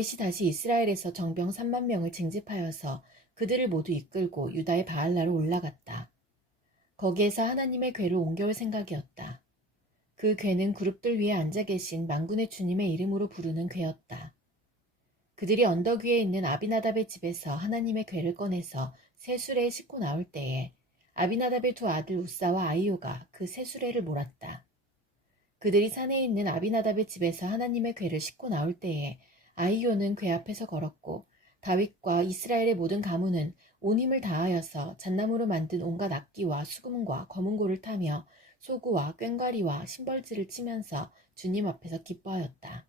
다윗이 다시 이스라엘에서 정병 3만 명을 징집하여서 그들을 모두 이끌고 유다의 바알라로 올라갔다. 거기에서 하나님의 궤를 옮겨올 생각이었다. 그 궤는 그룹들 위에 앉아 계신 만군의 주님의 이름으로 부르는 궤였다. 그들이 언덕 위에 있는 아비나답의 집에서 하나님의 궤를 꺼내서 새 수레에 싣고 나올 때에 아비나답의 두 아들 우사와 아이오가 그 새 수레를 몰았다. 그들이 산에 있는 아비나답의 집에서 하나님의 궤를 싣고 나올 때에 아이오는 궤 앞에서 걸었고 다윗과 이스라엘의 모든 가문은 온 힘을 다하여서 잣나무로 만든 온갖 악기와 수금과 거문고를 타며 소구와 꽹과리와 심벌지를 치면서 주님 앞에서 기뻐하였다.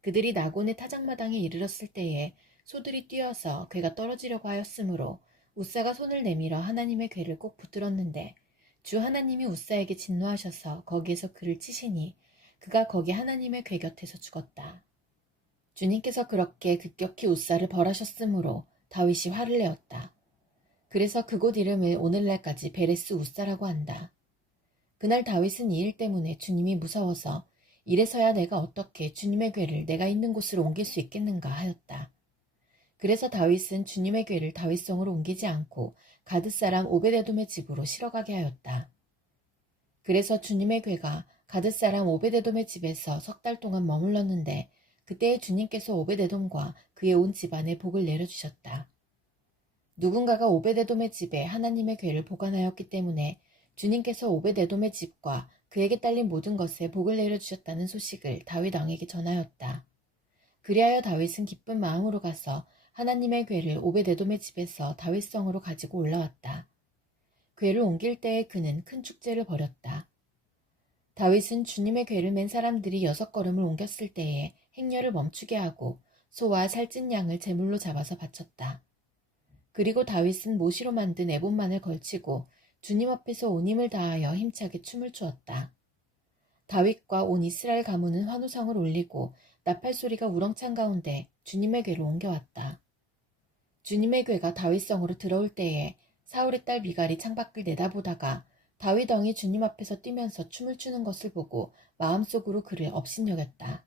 그들이 나곤의 타작마당에 이르렀을 때에 소들이 뛰어서 궤가 떨어지려고 하였으므로 우사가 손을 내밀어 하나님의 궤를 꼭 붙들었는데 주 하나님이 우사에게 진노하셔서 거기에서 그를 치시니 그가 거기 하나님의 궤 곁에서 죽었다. 주님께서 그렇게 급격히 우사를 벌하셨으므로 다윗이 화를 내었다. 그래서 그곳 이름을 오늘날까지 베레스 우사라고 한다. 그날 다윗은 이 일 때문에 주님이 무서워서 이래서야 내가 어떻게 주님의 궤를 내가 있는 곳으로 옮길 수 있겠는가 하였다. 그래서 다윗은 주님의 궤를 다윗성으로 옮기지 않고 가드 사람 오베데돔의 집으로 실어가게 하였다. 그래서 주님의 궤가 가드 사람 오베데돔의 집에서 3달 동안 머물렀는데 그때에 주님께서 오베데돔과 그의 온 집안에 복을 내려주셨다. 누군가가 오베데돔의 집에 하나님의 궤를 보관하였기 때문에 주님께서 오베데돔의 집과 그에게 딸린 모든 것에 복을 내려주셨다는 소식을 다윗 왕에게 전하였다. 그리하여 다윗은 기쁜 마음으로 가서 하나님의 궤를 오베데돔의 집에서 다윗성으로 가지고 올라왔다. 궤를 옮길 때에 그는 큰 축제를 벌였다. 다윗은 주님의 궤를 맨 사람들이 6걸음을 옮겼을 때에 행렬을 멈추게 하고 소와 살찐 양을 제물로 잡아서 바쳤다. 그리고 다윗은 모시로 만든 에봇만을 걸치고 주님 앞에서 온 힘을 다하여 힘차게 춤을 추었다. 다윗과 온 이스라엘 가문은 환호성을 올리고 나팔 소리가 우렁찬 가운데 주님의 궤를 옮겨왔다. 주님의 궤가 다윗성으로 들어올 때에 사울의 딸 미갈이 창밖을 내다보다가 다윗 왕이 주님 앞에서 뛰면서 춤을 추는 것을 보고 마음속으로 그를 업신여겼다.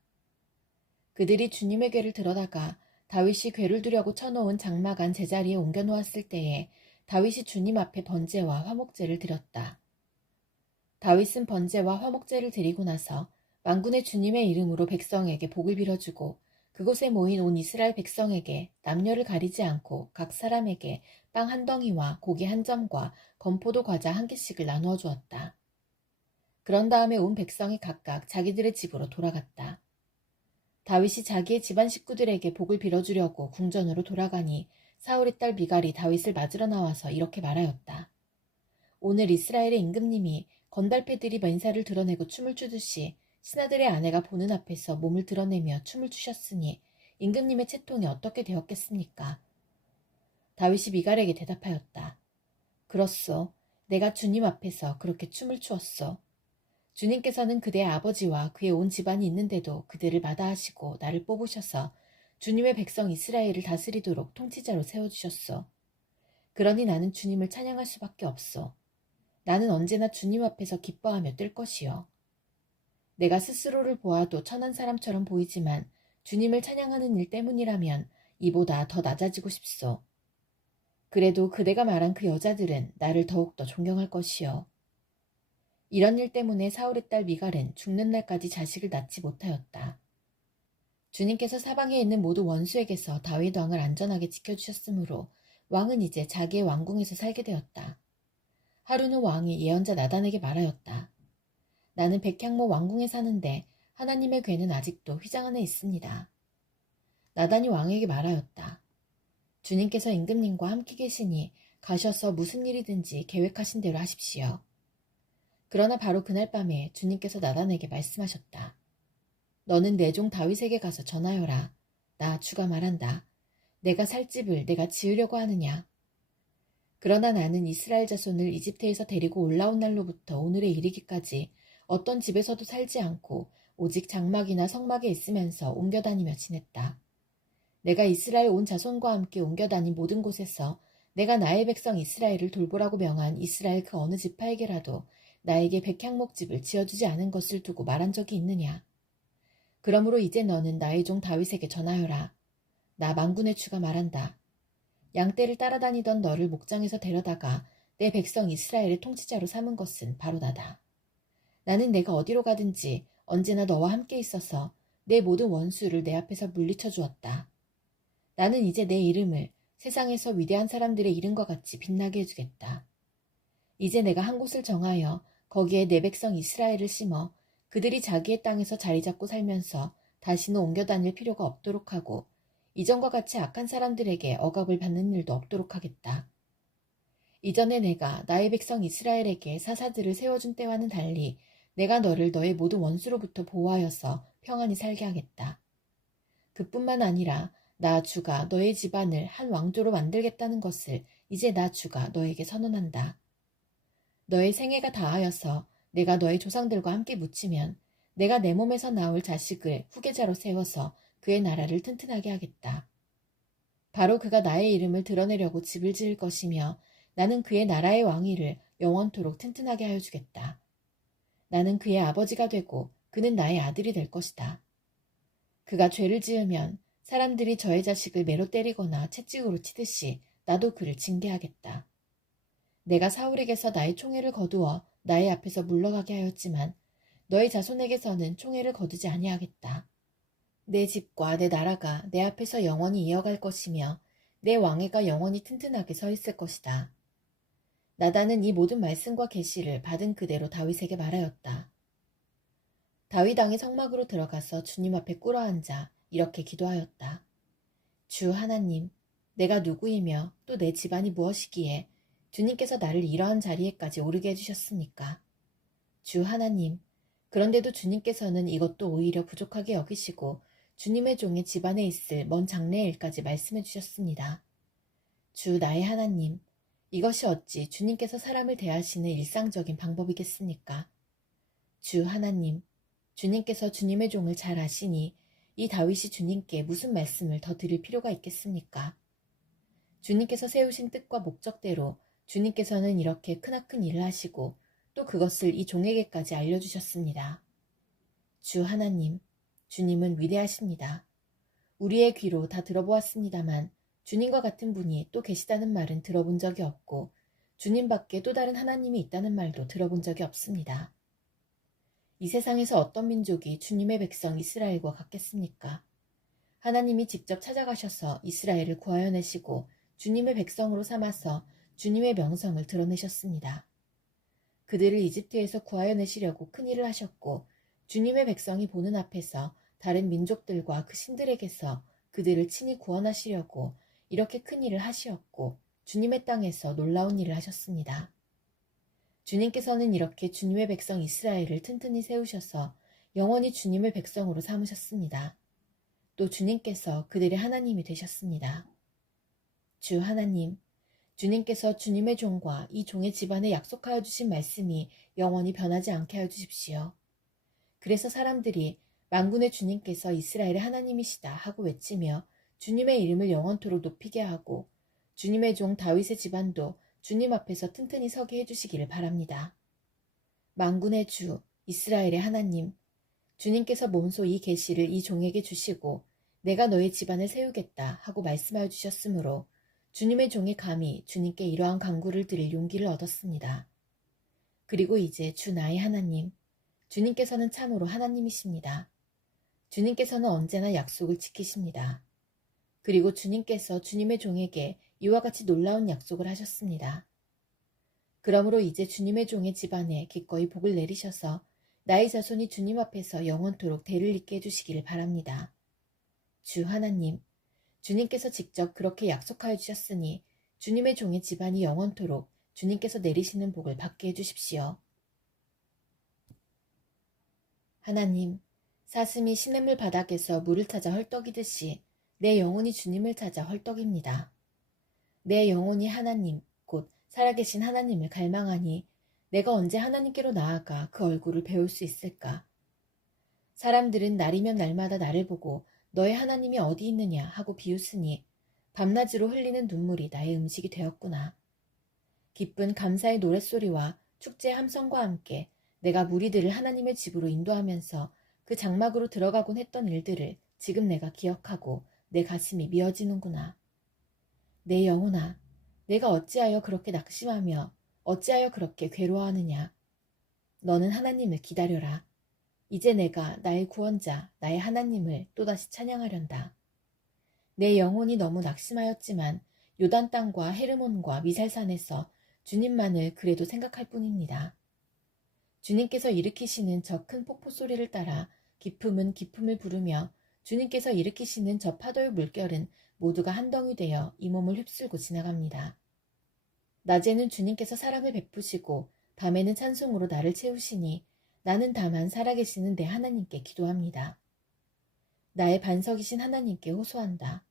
그들이 주님의 궤를 들어다가 다윗이 궤를 두려고 쳐놓은 장막안 제자리에 옮겨놓았을 때에 다윗이 주님 앞에 번제와 화목제를 드렸다. 다윗은 번제와 화목제를 드리고 나서 만군의 주님의 이름으로 백성에게 복을 빌어주고 그곳에 모인 온 이스라엘 백성에게 남녀를 가리지 않고 각 사람에게 빵 한 덩이와 고기 한 점과 건포도 과자 한 개씩을 나누어 주었다. 그런 다음에 온 백성이 각각 자기들의 집으로 돌아갔다. 다윗이 자기의 집안 식구들에게 복을 빌어주려고 궁전으로 돌아가니 사울의 딸 미갈이 다윗을 맞으러 나와서 이렇게 말하였다. 오늘 이스라엘의 임금님이 건달패들이 맨살을 드러내고 춤을 추듯이 신하들의 아내가 보는 앞에서 몸을 드러내며 춤을 추셨으니 임금님의 채통이 어떻게 되었겠습니까? 다윗이 미갈에게 대답하였다. 그렇소. 내가 주님 앞에서 그렇게 춤을 추었소. 주님께서는 그대의 아버지와 그의 온 집안이 있는데도 그들을 마다하시고 나를 뽑으셔서 주님의 백성 이스라엘을 다스리도록 통치자로 세워주셨소. 그러니 나는 주님을 찬양할 수밖에 없소. 나는 언제나 주님 앞에서 기뻐하며 뛸 것이요. 내가 스스로를 보아도 천한 사람처럼 보이지만 주님을 찬양하는 일 때문이라면 이보다 더 낮아지고 싶소. 그래도 그대가 말한 그 여자들은 나를 더욱더 존경할 것이요. 이런 일 때문에 사울의 딸 미갈은 죽는 날까지 자식을 낳지 못하였다. 주님께서 사방에 있는 모두 원수에게서 다윗 왕을 안전하게 지켜주셨으므로 왕은 이제 자기의 왕궁에서 살게 되었다. 하루는 왕이 예언자 나단에게 말하였다. 나는 백향모 왕궁에 사는데 하나님의 궤는 아직도 휘장 안에 있습니다. 나단이 왕에게 말하였다. 주님께서 임금님과 함께 계시니 가셔서 무슨 일이든지 계획하신 대로 하십시오. 그러나 바로 그날 밤에 주님께서 나단에게 말씀하셨다. 너는 내 종 다윗에게 가서 전하여라. 나 주가 말한다. 내가 살 집을 내가 지으려고 하느냐. 그러나 나는 이스라엘 자손을 이집트에서 데리고 올라온 날로부터 오늘에 이르기까지 어떤 집에서도 살지 않고 오직 장막이나 성막에 있으면서 옮겨다니며 지냈다. 내가 이스라엘 온 자손과 함께 옮겨다닌 모든 곳에서 내가 나의 백성 이스라엘을 돌보라고 명한 이스라엘 그 어느 지파에게라도 나에게 백향목집을 지어주지 않은 것을 두고 말한 적이 있느냐. 그러므로 이제 너는 나의 종 다윗에게 전하여라. 나 만군의 주가 말한다. 양떼를 따라다니던 너를 목장에서 데려다가 내 백성 이스라엘의 통치자로 삼은 것은 바로 나다. 나는 내가 어디로 가든지 언제나 너와 함께 있어서 내 모든 원수를 내 앞에서 물리쳐 주었다. 나는 이제 내 이름을 세상에서 위대한 사람들의 이름과 같이 빛나게 해주겠다. 이제 내가 한 곳을 정하여 거기에 내 백성 이스라엘을 심어 그들이 자기의 땅에서 자리 잡고 살면서 다시는 옮겨 다닐 필요가 없도록 하고 이전과 같이 악한 사람들에게 억압을 받는 일도 없도록 하겠다. 이전에 내가 나의 백성 이스라엘에게 사사들을 세워준 때와는 달리 내가 너를 너의 모든 원수로부터 보호하여서 평안히 살게 하겠다. 그뿐만 아니라 나 주가 너의 집안을 한 왕조로 만들겠다는 것을 이제 나 주가 너에게 선언한다. 너의 생애가 다하여서 내가 너의 조상들과 함께 묻히면 내가 내 몸에서 나올 자식을 후계자로 세워서 그의 나라를 튼튼하게 하겠다. 바로 그가 나의 이름을 드러내려고 집을 지을 것이며 나는 그의 나라의 왕위를 영원토록 튼튼하게 하여 주겠다. 나는 그의 아버지가 되고 그는 나의 아들이 될 것이다. 그가 죄를 지으면 사람들이 저의 자식을 매로 때리거나 채찍으로 치듯이 나도 그를 징계하겠다. 내가 사울에게서 나의 총애를 거두어 나의 앞에서 물러가게 하였지만 너의 자손에게서는 총애를 거두지 아니하겠다. 내 집과 내 나라가 내 앞에서 영원히 이어갈 것이며 내 왕위가 영원히 튼튼하게 서 있을 것이다. 나단은 이 모든 말씀과 계시를 받은 그대로 다윗에게 말하였다. 다윗 왕이 성막으로 들어가서 주님 앞에 꿇어앉아 이렇게 기도하였다. 주 하나님, 내가 누구이며 또 내 집안이 무엇이기에 주님께서 나를 이러한 자리에까지 오르게 해주셨습니까? 주 하나님, 그런데도 주님께서는 이것도 오히려 부족하게 여기시고 주님의 종의 집안에 있을 먼 장래의 일까지 말씀해 주셨습니다. 주 나의 하나님, 이것이 어찌 주님께서 사람을 대하시는 일상적인 방법이겠습니까? 주 하나님, 주님께서 주님의 종을 잘 아시니 이 다윗이 주님께 무슨 말씀을 더 드릴 필요가 있겠습니까? 주님께서 세우신 뜻과 목적대로 주님께서는 이렇게 크나큰 일을 하시고 또 그것을 이 종에게까지 알려주셨습니다. 주 하나님, 주님은 위대하십니다. 우리의 귀로 다 들어보았습니다만 주님과 같은 분이 또 계시다는 말은 들어본 적이 없고 주님 밖에 또 다른 하나님이 있다는 말도 들어본 적이 없습니다. 이 세상에서 어떤 민족이 주님의 백성 이스라엘과 같겠습니까? 하나님이 직접 찾아가셔서 이스라엘을 구하여 내시고 주님의 백성으로 삼아서 주님의 명성을 드러내셨습니다. 그들을 이집트에서 구하여 내시려고 큰일을 하셨고 주님의 백성이 보는 앞에서 다른 민족들과 그 신들에게서 그들을 친히 구원하시려고 이렇게 큰일을 하시었고 주님의 땅에서 놀라운 일을 하셨습니다. 주님께서는 이렇게 주님의 백성 이스라엘을 튼튼히 세우셔서 영원히 주님의 백성으로 삼으셨습니다. 또 주님께서 그들의 하나님이 되셨습니다. 주 하나님, 주님께서 주님의 종과 이 종의 집안에 약속하여 주신 말씀이 영원히 변하지 않게 하여 주십시오. 그래서 사람들이 만군의 주님께서 이스라엘의 하나님이시다 하고 외치며 주님의 이름을 영원토록 높이게 하고 주님의 종 다윗의 집안도 주님 앞에서 튼튼히 서게 해주시기를 바랍니다. 만군의 주, 이스라엘의 하나님, 주님께서 몸소 이 계시를 이 종에게 주시고 내가 너의 집안을 세우겠다 하고 말씀하여 주셨으므로 주님의 종이 감히 주님께 이러한 간구를 드릴 용기를 얻었습니다. 그리고 이제 주 나의 하나님, 주님께서는 참으로 하나님이십니다. 주님께서는 언제나 약속을 지키십니다. 그리고 주님께서 주님의 종에게 이와 같이 놀라운 약속을 하셨습니다. 그러므로 이제 주님의 종의 집안에 기꺼이 복을 내리셔서 나의 자손이 주님 앞에서 영원토록 대를 잇게 해주시기를 바랍니다. 주 하나님, 주님께서 직접 그렇게 약속하여 주셨으니 주님의 종의 집안이 영원토록 주님께서 내리시는 복을 받게 해주십시오. 하나님, 사슴이 시냇물 바닥에서 물을 찾아 헐떡이듯이 내 영혼이 주님을 찾아 헐떡입니다. 내 영혼이 하나님, 곧 살아계신 하나님을 갈망하니 내가 언제 하나님께로 나아가 그 얼굴을 배울 수 있을까? 사람들은 날이면 날마다 나를 보고 너의 하나님이 어디 있느냐 하고 비웃으니 밤낮으로 흘리는 눈물이 나의 음식이 되었구나. 기쁜 감사의 노랫소리와 축제의 함성과 함께 내가 무리들을 하나님의 집으로 인도하면서 그 장막으로 들어가곤 했던 일들을 지금 내가 기억하고 내 가슴이 미어지는구나. 내 영혼아, 내가 어찌하여 그렇게 낙심하며 어찌하여 그렇게 괴로워하느냐. 너는 하나님을 기다려라. 이제 내가 나의 구원자, 나의 하나님을 또다시 찬양하련다. 내 영혼이 너무 낙심하였지만 요단 땅과 헤르몬과 미살산에서 주님만을 그래도 생각할 뿐입니다. 주님께서 일으키시는 저 큰 폭포 소리를 따라 기품은 기품을 부르며 주님께서 일으키시는 저 파도의 물결은 모두가 한 덩이 되어 이 몸을 휩쓸고 지나갑니다. 낮에는 주님께서 사랑을 베푸시고 밤에는 찬송으로 나를 채우시니 나는 다만 살아계시는 내 하나님께 기도합니다. 나의 반석이신 하나님께 호소한다.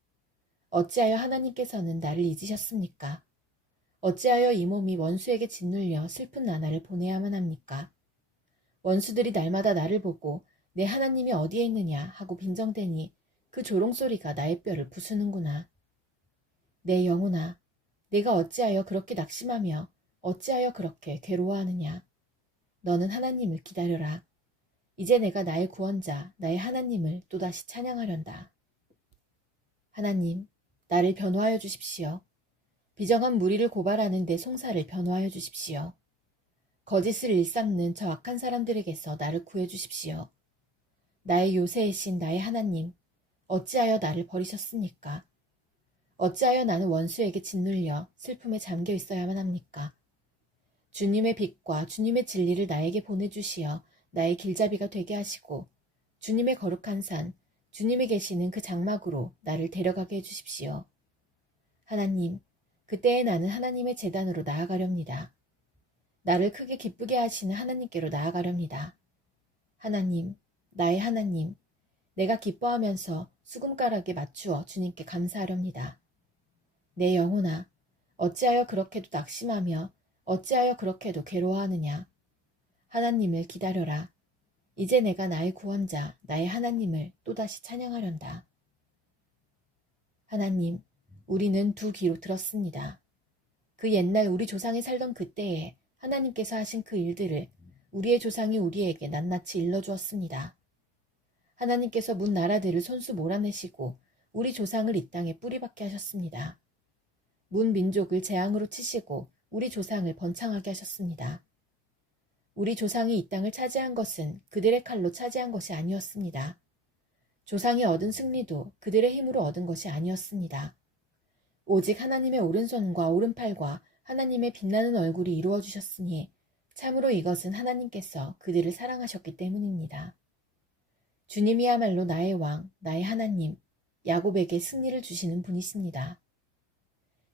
어찌하여 하나님께서는 나를 잊으셨습니까? 어찌하여 이 몸이 원수에게 짓눌려 슬픈 나날을 보내야만 합니까? 원수들이 날마다 나를 보고 내 하나님이 어디에 있느냐 하고 빈정대니 그 조롱소리가 나의 뼈를 부수는구나. 내 영혼아, 내가 어찌하여 그렇게 낙심하며 어찌하여 그렇게 괴로워하느냐. 너는 하나님을 기다려라. 이제 내가 나의 구원자, 나의 하나님을 또다시 찬양하련다. 하나님, 나를 변호하여 주십시오. 비정한 무리를 고발하는 내 송사를 변호하여 주십시오. 거짓을 일삼는 저 악한 사람들에게서 나를 구해 주십시오. 나의 요새의 신 나의 하나님, 어찌하여 나를 버리셨습니까? 어찌하여 나는 원수에게 짓눌려 슬픔에 잠겨 있어야만 합니까? 주님의 빛과 주님의 진리를 나에게 보내주시어 나의 길잡이가 되게 하시고 주님의 거룩한 산, 주님이 계시는 그 장막으로 나를 데려가게 해주십시오. 하나님, 그때에 나는 하나님의 제단으로 나아가렵니다. 나를 크게 기쁘게 하시는 하나님께로 나아가렵니다. 하나님, 나의 하나님, 내가 기뻐하면서 수금가락에 맞추어 주님께 감사하렵니다. 내 영혼아, 어찌하여 그렇게도 낙심하며 어찌하여 그렇게도 괴로워하느냐. 하나님을 기다려라. 이제 내가 나의 구원자, 나의 하나님을 또다시 찬양하련다. 하나님, 우리는 두 귀로 들었습니다. 그 옛날 우리 조상이 살던 그때에 하나님께서 하신 그 일들을 우리의 조상이 우리에게 낱낱이 일러주었습니다. 하나님께서 문 나라들을 손수 몰아내시고 우리 조상을 이 땅에 뿌리박게 하셨습니다. 문 민족을 재앙으로 치시고 우리 조상을 번창하게 하셨습니다. 우리 조상이 이 땅을 차지한 것은 그들의 칼로 차지한 것이 아니었습니다. 조상이 얻은 승리도 그들의 힘으로 얻은 것이 아니었습니다. 오직 하나님의 오른손과 오른팔과 하나님의 빛나는 얼굴이 이루어 주셨으니 참으로 이것은 하나님께서 그들을 사랑하셨기 때문입니다. 주님이야말로 나의 왕, 나의 하나님, 야곱에게 승리를 주시는 분이십니다.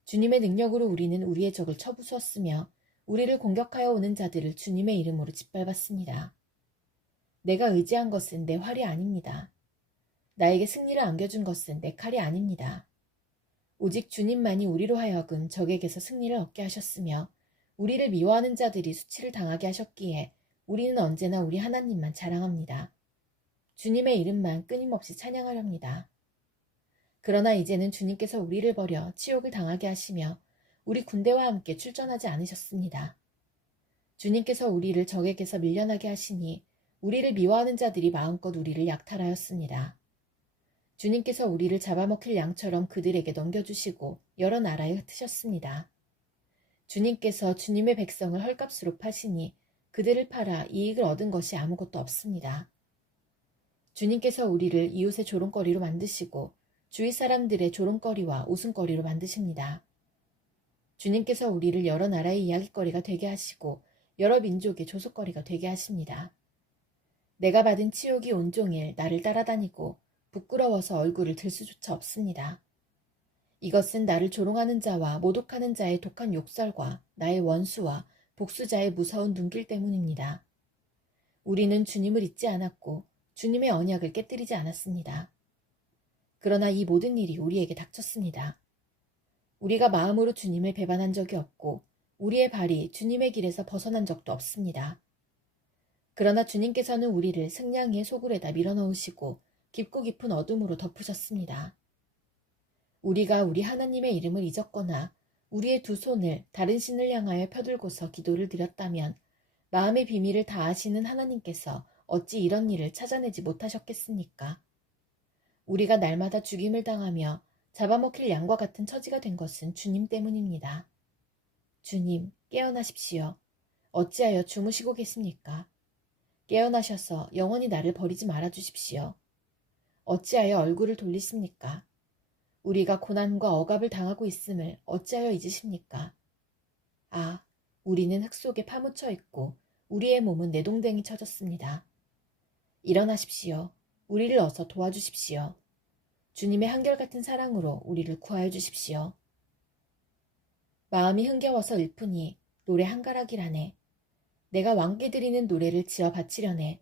주님의 능력으로 우리는 우리의 적을 쳐부수었으며 우리를 공격하여 오는 자들을 주님의 이름으로 짓밟았습니다. 내가 의지한 것은 내 활이 아닙니다. 나에게 승리를 안겨준 것은 내 칼이 아닙니다. 오직 주님만이 우리로 하여금 적에게서 승리를 얻게 하셨으며 우리를 미워하는 자들이 수치를 당하게 하셨기에 우리는 언제나 우리 하나님만 자랑합니다. 주님의 이름만 끊임없이 찬양하렵니다. 그러나 이제는 주님께서 우리를 버려 치욕을 당하게 하시며 우리 군대와 함께 출전하지 않으셨습니다. 주님께서 우리를 적에게서 밀려나게 하시니 우리를 미워하는 자들이 마음껏 우리를 약탈하였습니다. 주님께서 우리를 잡아먹힐 양처럼 그들에게 넘겨주시고 여러 나라에 흩으셨습니다. 주님께서 주님의 백성을 헐값으로 파시니 그들을 팔아 이익을 얻은 것이 아무것도 없습니다. 주님께서 우리를 이웃의 조롱거리로 만드시고 주위 사람들의 조롱거리와 웃음거리로 만드십니다. 주님께서 우리를 여러 나라의 이야깃거리가 되게 하시고 여러 민족의 조속거리가 되게 하십니다. 내가 받은 치욕이 온종일 나를 따라다니고 부끄러워서 얼굴을 들 수조차 없습니다. 이것은 나를 조롱하는 자와 모독하는 자의 독한 욕설과 나의 원수와 복수자의 무서운 눈길 때문입니다. 우리는 주님을 잊지 않았고 주님의 언약을 깨뜨리지 않았습니다. 그러나 이 모든 일이 우리에게 닥쳤습니다. 우리가 마음으로 주님을 배반한 적이 없고 우리의 발이 주님의 길에서 벗어난 적도 없습니다. 그러나 주님께서는 우리를 승냥이의 소굴에다 밀어넣으시고 깊고 깊은 어둠으로 덮으셨습니다. 우리가 우리 하나님의 이름을 잊었거나 우리의 두 손을 다른 신을 향하여 펴들고서 기도를 드렸다면 마음의 비밀을 다 아시는 하나님께서 어찌 이런 일을 찾아내지 못하셨겠습니까? 우리가 날마다 죽임을 당하며 잡아먹힐 양과 같은 처지가 된 것은 주님 때문입니다. 주님, 깨어나십시오. 어찌하여 주무시고 계십니까? 깨어나셔서 영원히 나를 버리지 말아 주십시오. 어찌하여 얼굴을 돌리십니까? 우리가 고난과 억압을 당하고 있음을 어찌하여 잊으십니까? 아, 우리는 흙 속에 파묻혀 있고 우리의 몸은 내동댕이 쳐졌습니다. 일어나십시오. 우리를 어서 도와주십시오. 주님의 한결같은 사랑으로 우리를 구하여 주십시오. 마음이 흥겨워서 읊으니 노래 한 가락이라네. 내가 왕께 드리는 노래를 지어 바치려네.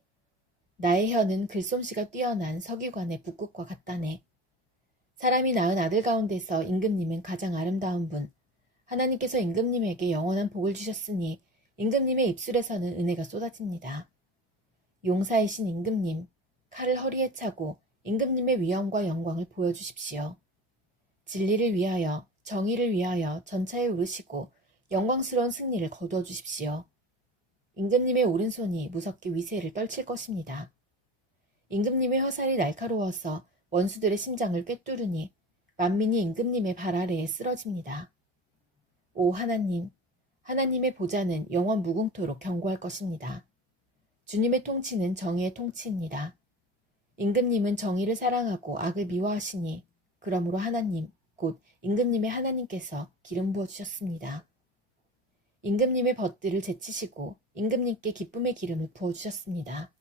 나의 혀는 글솜씨가 뛰어난 서기관의 북극과 같다네. 사람이 낳은 아들 가운데서 임금님은 가장 아름다운 분. 하나님께서 임금님에게 영원한 복을 주셨으니 임금님의 입술에서는 은혜가 쏟아집니다. 용사이신 임금님, 칼을 허리에 차고 임금님의 위엄과 영광을 보여주십시오. 진리를 위하여, 정의를 위하여 전차에 오르시고 영광스러운 승리를 거두어 주십시오. 임금님의 오른손이 무섭게 위세를 떨칠 것입니다. 임금님의 화살이 날카로워서 원수들의 심장을 꿰뚫으니 만민이 임금님의 발 아래에 쓰러집니다. 오 하나님, 하나님의 보좌는 영원 무궁토록 견고할 것입니다. 주님의 통치는 정의의 통치입니다. 임금님은 정의를 사랑하고 악을 미워하시니 그러므로 하나님, 곧 임금님의 하나님께서 기름 부어주셨습니다. 임금님의 벗들을 제치시고 임금님께 기쁨의 기름을 부어주셨습니다.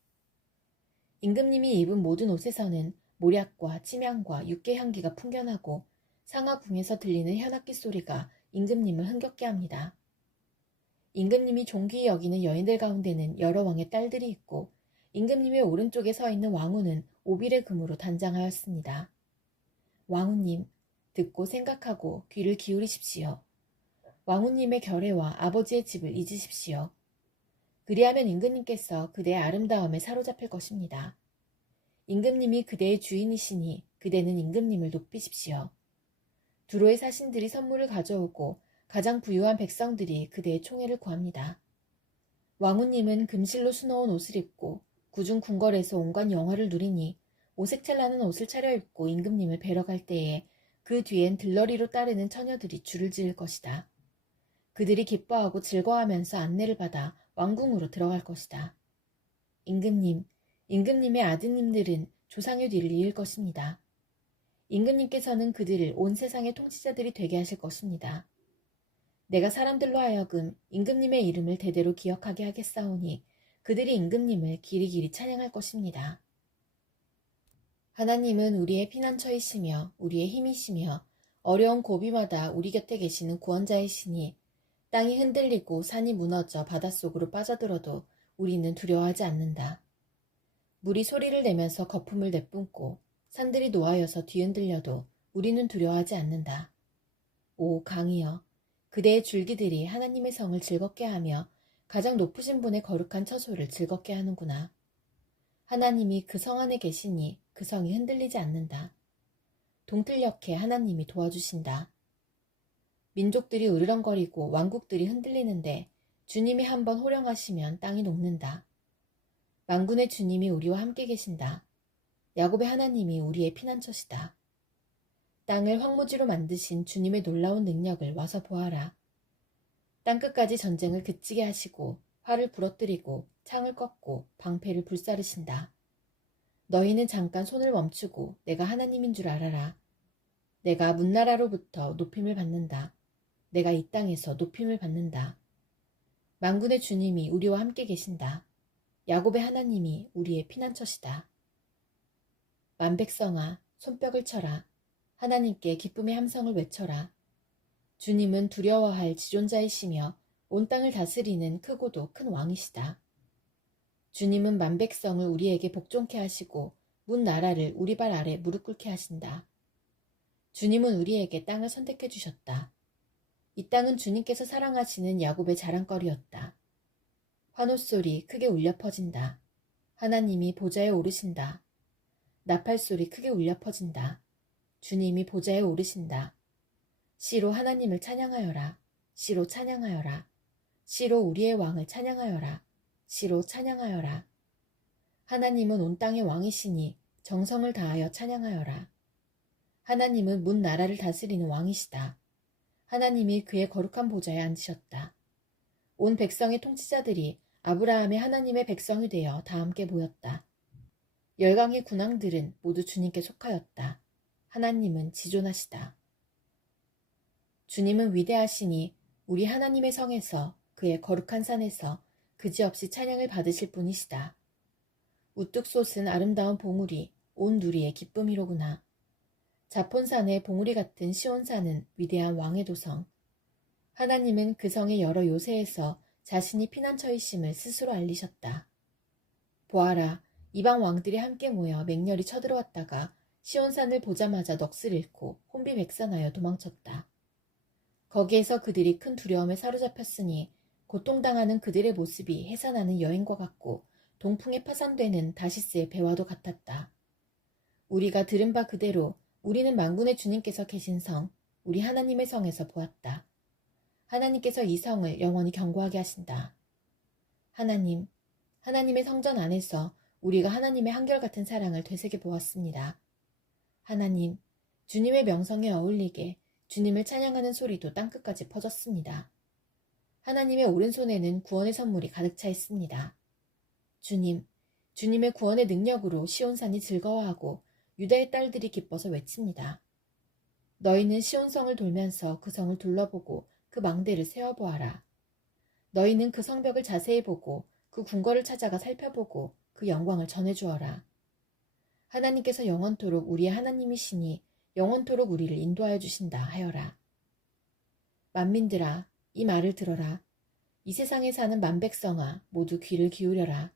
임금님이 입은 모든 옷에서는 모략과 침향과 육개 향기가 풍겨나고 상하궁에서 들리는 현악기 소리가 임금님을 흥겹게 합니다. 임금님이 존귀히 여기는 여인들 가운데는 여러 왕의 딸들이 있고 임금님의 오른쪽에 서 있는 왕후는 오빌의 금으로 단장하였습니다. 왕후님, 듣고 생각하고 귀를 기울이십시오. 왕후님의 결례와 아버지의 집을 잊으십시오. 그리하면 임금님께서 그대의 아름다움에 사로잡힐 것입니다. 임금님이 그대의 주인이시니 그대는 임금님을 높이십시오. 두로의 사신들이 선물을 가져오고 가장 부유한 백성들이 그대의 총애를 구합니다. 왕후님은 금실로 수놓은 옷을 입고 구중 궁궐에서 온갖 영화를 누리니 오색찬란한 옷을 차려입고 임금님을 뵈러 갈 때에 그 뒤엔 들러리로 따르는 처녀들이 줄을 지을 것이다. 그들이 기뻐하고 즐거워하면서 안내를 받아 왕궁으로 들어갈 것이다. 임금님, 임금님의 아드님들은 조상의 뒤를 이을 것입니다. 임금님께서는 그들을 온 세상의 통치자들이 되게 하실 것입니다. 내가 사람들로 하여금 임금님의 이름을 대대로 기억하게 하겠사오니 그들이 임금님을 길이길이 찬양할 것입니다. 하나님은 우리의 피난처이시며 우리의 힘이시며 어려운 고비마다 우리 곁에 계시는 구원자이시니 땅이 흔들리고 산이 무너져 바닷속으로 빠져들어도 우리는 두려워하지 않는다. 물이 소리를 내면서 거품을 내뿜고 산들이 노하여서 뒤흔들려도 우리는 두려워하지 않는다. 오 강이여, 그대의 줄기들이 하나님의 성을 즐겁게 하며 가장 높으신 분의 거룩한 처소를 즐겁게 하는구나. 하나님이 그 성 안에 계시니 그 성이 흔들리지 않는다. 동틀녘에 하나님이 도와주신다. 민족들이 으르렁거리고 왕국들이 흔들리는데 주님이 한번 호령하시면 땅이 녹는다. 만군의 주님이 우리와 함께 계신다. 야곱의 하나님이 우리의 피난처시다. 땅을 황무지로 만드신 주님의 놀라운 능력을 와서 보아라. 땅끝까지 전쟁을 그치게 하시고 활을 부러뜨리고 창을 꺾고 방패를 불사르신다. 너희는 잠깐 손을 멈추고 내가 하나님인 줄 알아라. 내가 문나라로부터 높임을 받는다. 내가 이 땅에서 높임을 받는다. 만군의 주님이 우리와 함께 계신다. 야곱의 하나님이 우리의 피난처시다. 만백성아, 손뼉을 쳐라. 하나님께 기쁨의 함성을 외쳐라. 주님은 두려워할 지존자이시며 온 땅을 다스리는 크고도 큰 왕이시다. 주님은 만백성을 우리에게 복종케 하시고 문 나라를 우리 발 아래 무릎 꿇게 하신다. 주님은 우리에게 땅을 선택해 주셨다. 이 땅은 주님께서 사랑하시는 야곱의 자랑거리였다. 환호소리 크게 울려 퍼진다. 하나님이 보좌에 오르신다. 나팔소리 크게 울려 퍼진다. 주님이 보좌에 오르신다. 시로 하나님을 찬양하여라. 시로 찬양하여라. 시로 우리의 왕을 찬양하여라. 시로 찬양하여라. 하나님은 온 땅의 왕이시니 정성을 다하여 찬양하여라. 하나님은 문 나라를 다스리는 왕이시다. 하나님이 그의 거룩한 보좌에 앉으셨다. 온 백성의 통치자들이 아브라함의 하나님의 백성이 되어 다 함께 모였다. 열강의 군왕들은 모두 주님께 속하였다. 하나님은 지존하시다. 주님은 위대하시니 우리 하나님의 성에서 그의 거룩한 산에서 그지없이 찬양을 받으실 분이시다. 우뚝 솟은 아름다운 봉우리, 온 누리의 기쁨이로구나. 자폰산의 봉우리 같은 시온산은 위대한 왕의 도성. 하나님은 그 성의 여러 요새에서 자신이 피난처이심을 스스로 알리셨다. 보아라, 이방 왕들이 함께 모여 맹렬히 쳐들어왔다가 시온산을 보자마자 넋을 잃고 혼비백산하여 도망쳤다. 거기에서 그들이 큰 두려움에 사로잡혔으니 고통당하는 그들의 모습이 해산하는 여인과 같고 동풍에 파산되는 다시스의 배와도 같았다. 우리가 들은 바 그대로 우리는 만군의 주님께서 계신 성, 우리 하나님의 성에서 보았다. 하나님께서 이 성을 영원히 견고하게 하신다. 하나님의 성전 안에서 우리가 하나님의 한결같은 사랑을 되새겨 보았습니다. 하나님, 주님의 명성에 어울리게 주님을 찬양하는 소리도 땅끝까지 퍼졌습니다. 하나님의 오른손에는 구원의 선물이 가득 차 있습니다. 주님의 구원의 능력으로 시온산이 즐거워하고 유다의 딸들이 기뻐서 외칩니다. 너희는 시온성을 돌면서 그 성을 둘러보고 그 망대를 세어보아라. 너희는 그 성벽을 자세히 보고 그 궁궐을 찾아가 살펴보고 그 영광을 전해주어라. 하나님께서 영원토록 우리의 하나님이시니 영원토록 우리를 인도하여 주신다 하여라. 만민들아, 이 말을 들어라. 이 세상에 사는 만백성아, 모두 귀를 기울여라.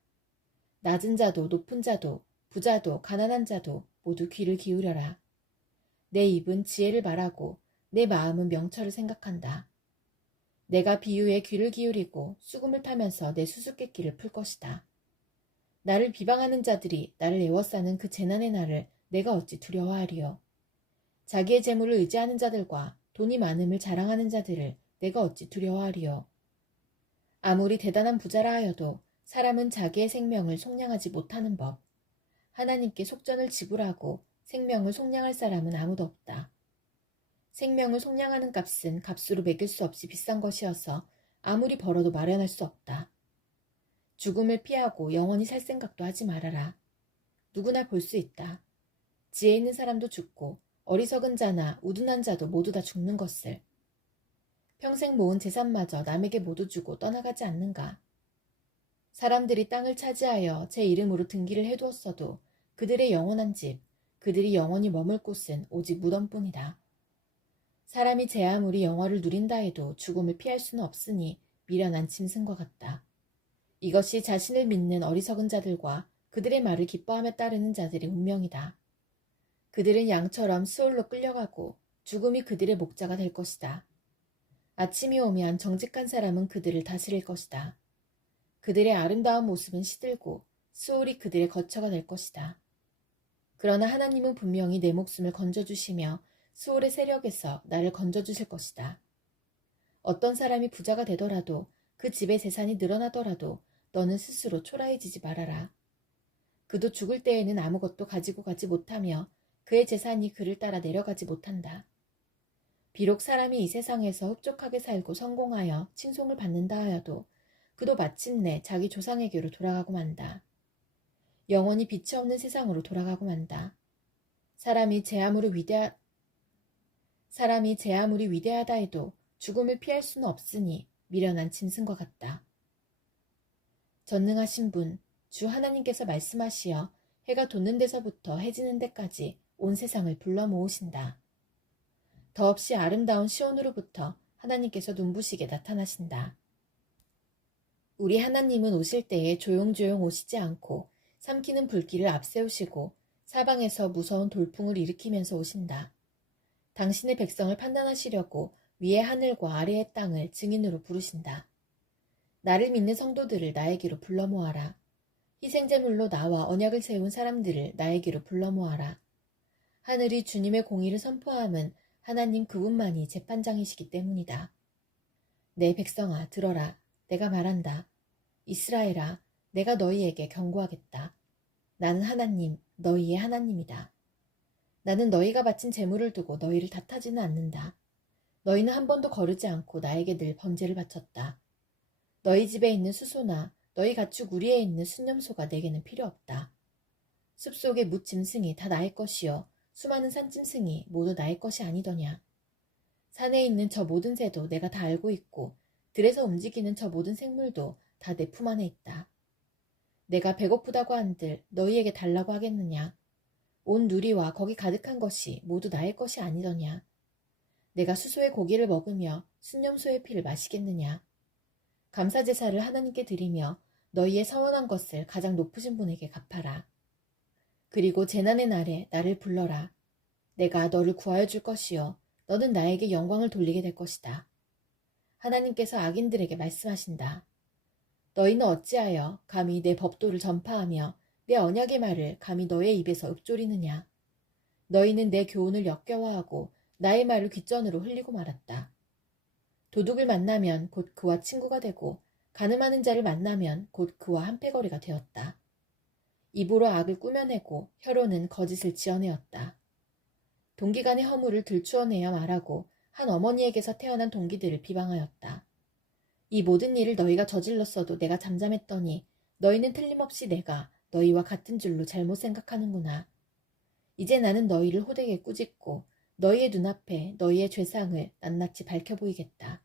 낮은 자도 높은 자도 부자도 가난한 자도 모두 귀를 기울여라. 내 입은 지혜를 말하고 내 마음은 명철을 생각한다. 내가 비유에 귀를 기울이고 수금을 타면서 내 수수께끼를 풀 것이다. 나를 비방하는 자들이 나를 애워싸는 그 재난의 날을 내가 어찌 두려워하리요. 자기의 재물을 의지하는 자들과 돈이 많음을 자랑하는 자들을 내가 어찌 두려워하리요. 아무리 대단한 부자라 하여도 사람은 자기의 생명을 속량하지 못하는 법. 하나님께 속전을 지불하고 생명을 속량할 사람은 아무도 없다. 생명을 속량하는 값은 값으로 매길 수 없이 비싼 것이어서 아무리 벌어도 마련할 수 없다. 죽음을 피하고 영원히 살 생각도 하지 말아라. 누구나 볼 수 있다. 지혜 있는 사람도 죽고 어리석은 자나 우둔한 자도 모두 다 죽는 것을. 평생 모은 재산마저 남에게 모두 주고 떠나가지 않는가. 사람들이 땅을 차지하여 제 이름으로 등기를 해두었어도 그들의 영원한 집, 그들이 영원히 머물 곳은 오직 무덤뿐이다. 사람이 제 아무리 영화를 누린다 해도 죽음을 피할 수는 없으니 미련한 짐승과 같다. 이것이 자신을 믿는 어리석은 자들과 그들의 말을 기뻐하며 따르는 자들의 운명이다. 그들은 양처럼 수올로 끌려가고 죽음이 그들의 목자가 될 것이다. 아침이 오면 정직한 사람은 그들을 다스릴 것이다. 그들의 아름다운 모습은 시들고 수올이 그들의 거처가 될 것이다. 그러나 하나님은 분명히 내 목숨을 건져주시며 수올의 세력에서 나를 건져주실 것이다. 어떤 사람이 부자가 되더라도 그 집의 재산이 늘어나더라도 너는 스스로 초라해지지 말아라. 그도 죽을 때에는 아무것도 가지고 가지 못하며 그의 재산이 그를 따라 내려가지 못한다. 비록 사람이 이 세상에서 흡족하게 살고 성공하여 칭송을 받는다 하여도 그도 마침내 자기 조상에게로 돌아가고 만다. 영원히 빛이 없는 세상으로 돌아가고 만다. 사람이 제 아무리 위대하다 해도 죽음을 피할 수는 없으니 미련한 짐승과 같다. 전능하신 분, 주 하나님께서 말씀하시어 해가 돋는 데서부터 해지는 데까지 온 세상을 불러 모으신다. 더없이 아름다운 시온으로부터 하나님께서 눈부시게 나타나신다. 우리 하나님은 오실 때에 조용조용 오시지 않고 삼키는 불길을 앞세우시고 사방에서 무서운 돌풍을 일으키면서 오신다. 당신의 백성을 판단하시려고 위의 하늘과 아래의 땅을 증인으로 부르신다. 나를 믿는 성도들을 나에게로 불러 모아라. 희생제물로 나와 언약을 세운 사람들을 나에게로 불러 모아라. 하늘이 주님의 공의를 선포함은 하나님 그분만이 재판장이시기 때문이다. 내 백성아 들어라. 내가 말한다. 이스라엘아, 내가 너희에게 경고하겠다. 나는 하나님, 너희의 하나님이다. 나는 너희가 바친 제물을 두고 너희를 탓하지는 않는다. 너희는 한 번도 거르지 않고 나에게 늘 번제를 바쳤다. 너희 집에 있는 수소나 너희 가축 우리에 있는 순념소가 내게는 필요 없다. 숲속의 뭇짐승이 다 나의 것이요 수많은 산짐승이 모두 나의 것이 아니더냐. 산에 있는 저 모든 새도 내가 다 알고 있고 들에서 움직이는 저 모든 생물도 다 내 품 안에 있다. 내가 배고프다고 한들 너희에게 달라고 하겠느냐. 온 누리와 거기 가득한 것이 모두 나의 것이 아니더냐. 내가 수소의 고기를 먹으며 순념소의 피를 마시겠느냐. 감사제사를 하나님께 드리며 너희의 서원한 것을 가장 높으신 분에게 갚아라. 그리고 재난의 날에 나를 불러라. 내가 너를 구하여 줄 것이요 너는 나에게 영광을 돌리게 될 것이다. 하나님께서 악인들에게 말씀하신다. 너희는 어찌하여 감히 내 법도를 전파하며 내 언약의 말을 감히 너의 입에서 읊조리느냐. 너희는 내 교훈을 역겨워하고 나의 말을 귓전으로 흘리고 말았다. 도둑을 만나면 곧 그와 친구가 되고 가늠하는 자를 만나면 곧 그와 한패거리가 되었다. 입으로 악을 꾸며내고 혀로는 거짓을 지어내었다. 동기간의 허물을 들추어내어 말하고 한 어머니에게서 태어난 동기들을 비방하였다. 이 모든 일을 너희가 저질렀어도 내가 잠잠했더니 너희는 틀림없이 내가 너희와 같은 줄로 잘못 생각하는구나. 이제 나는 너희를 호되게 꾸짖고 너희의 눈앞에 너희의 죄상을 낱낱이 밝혀 보이겠다.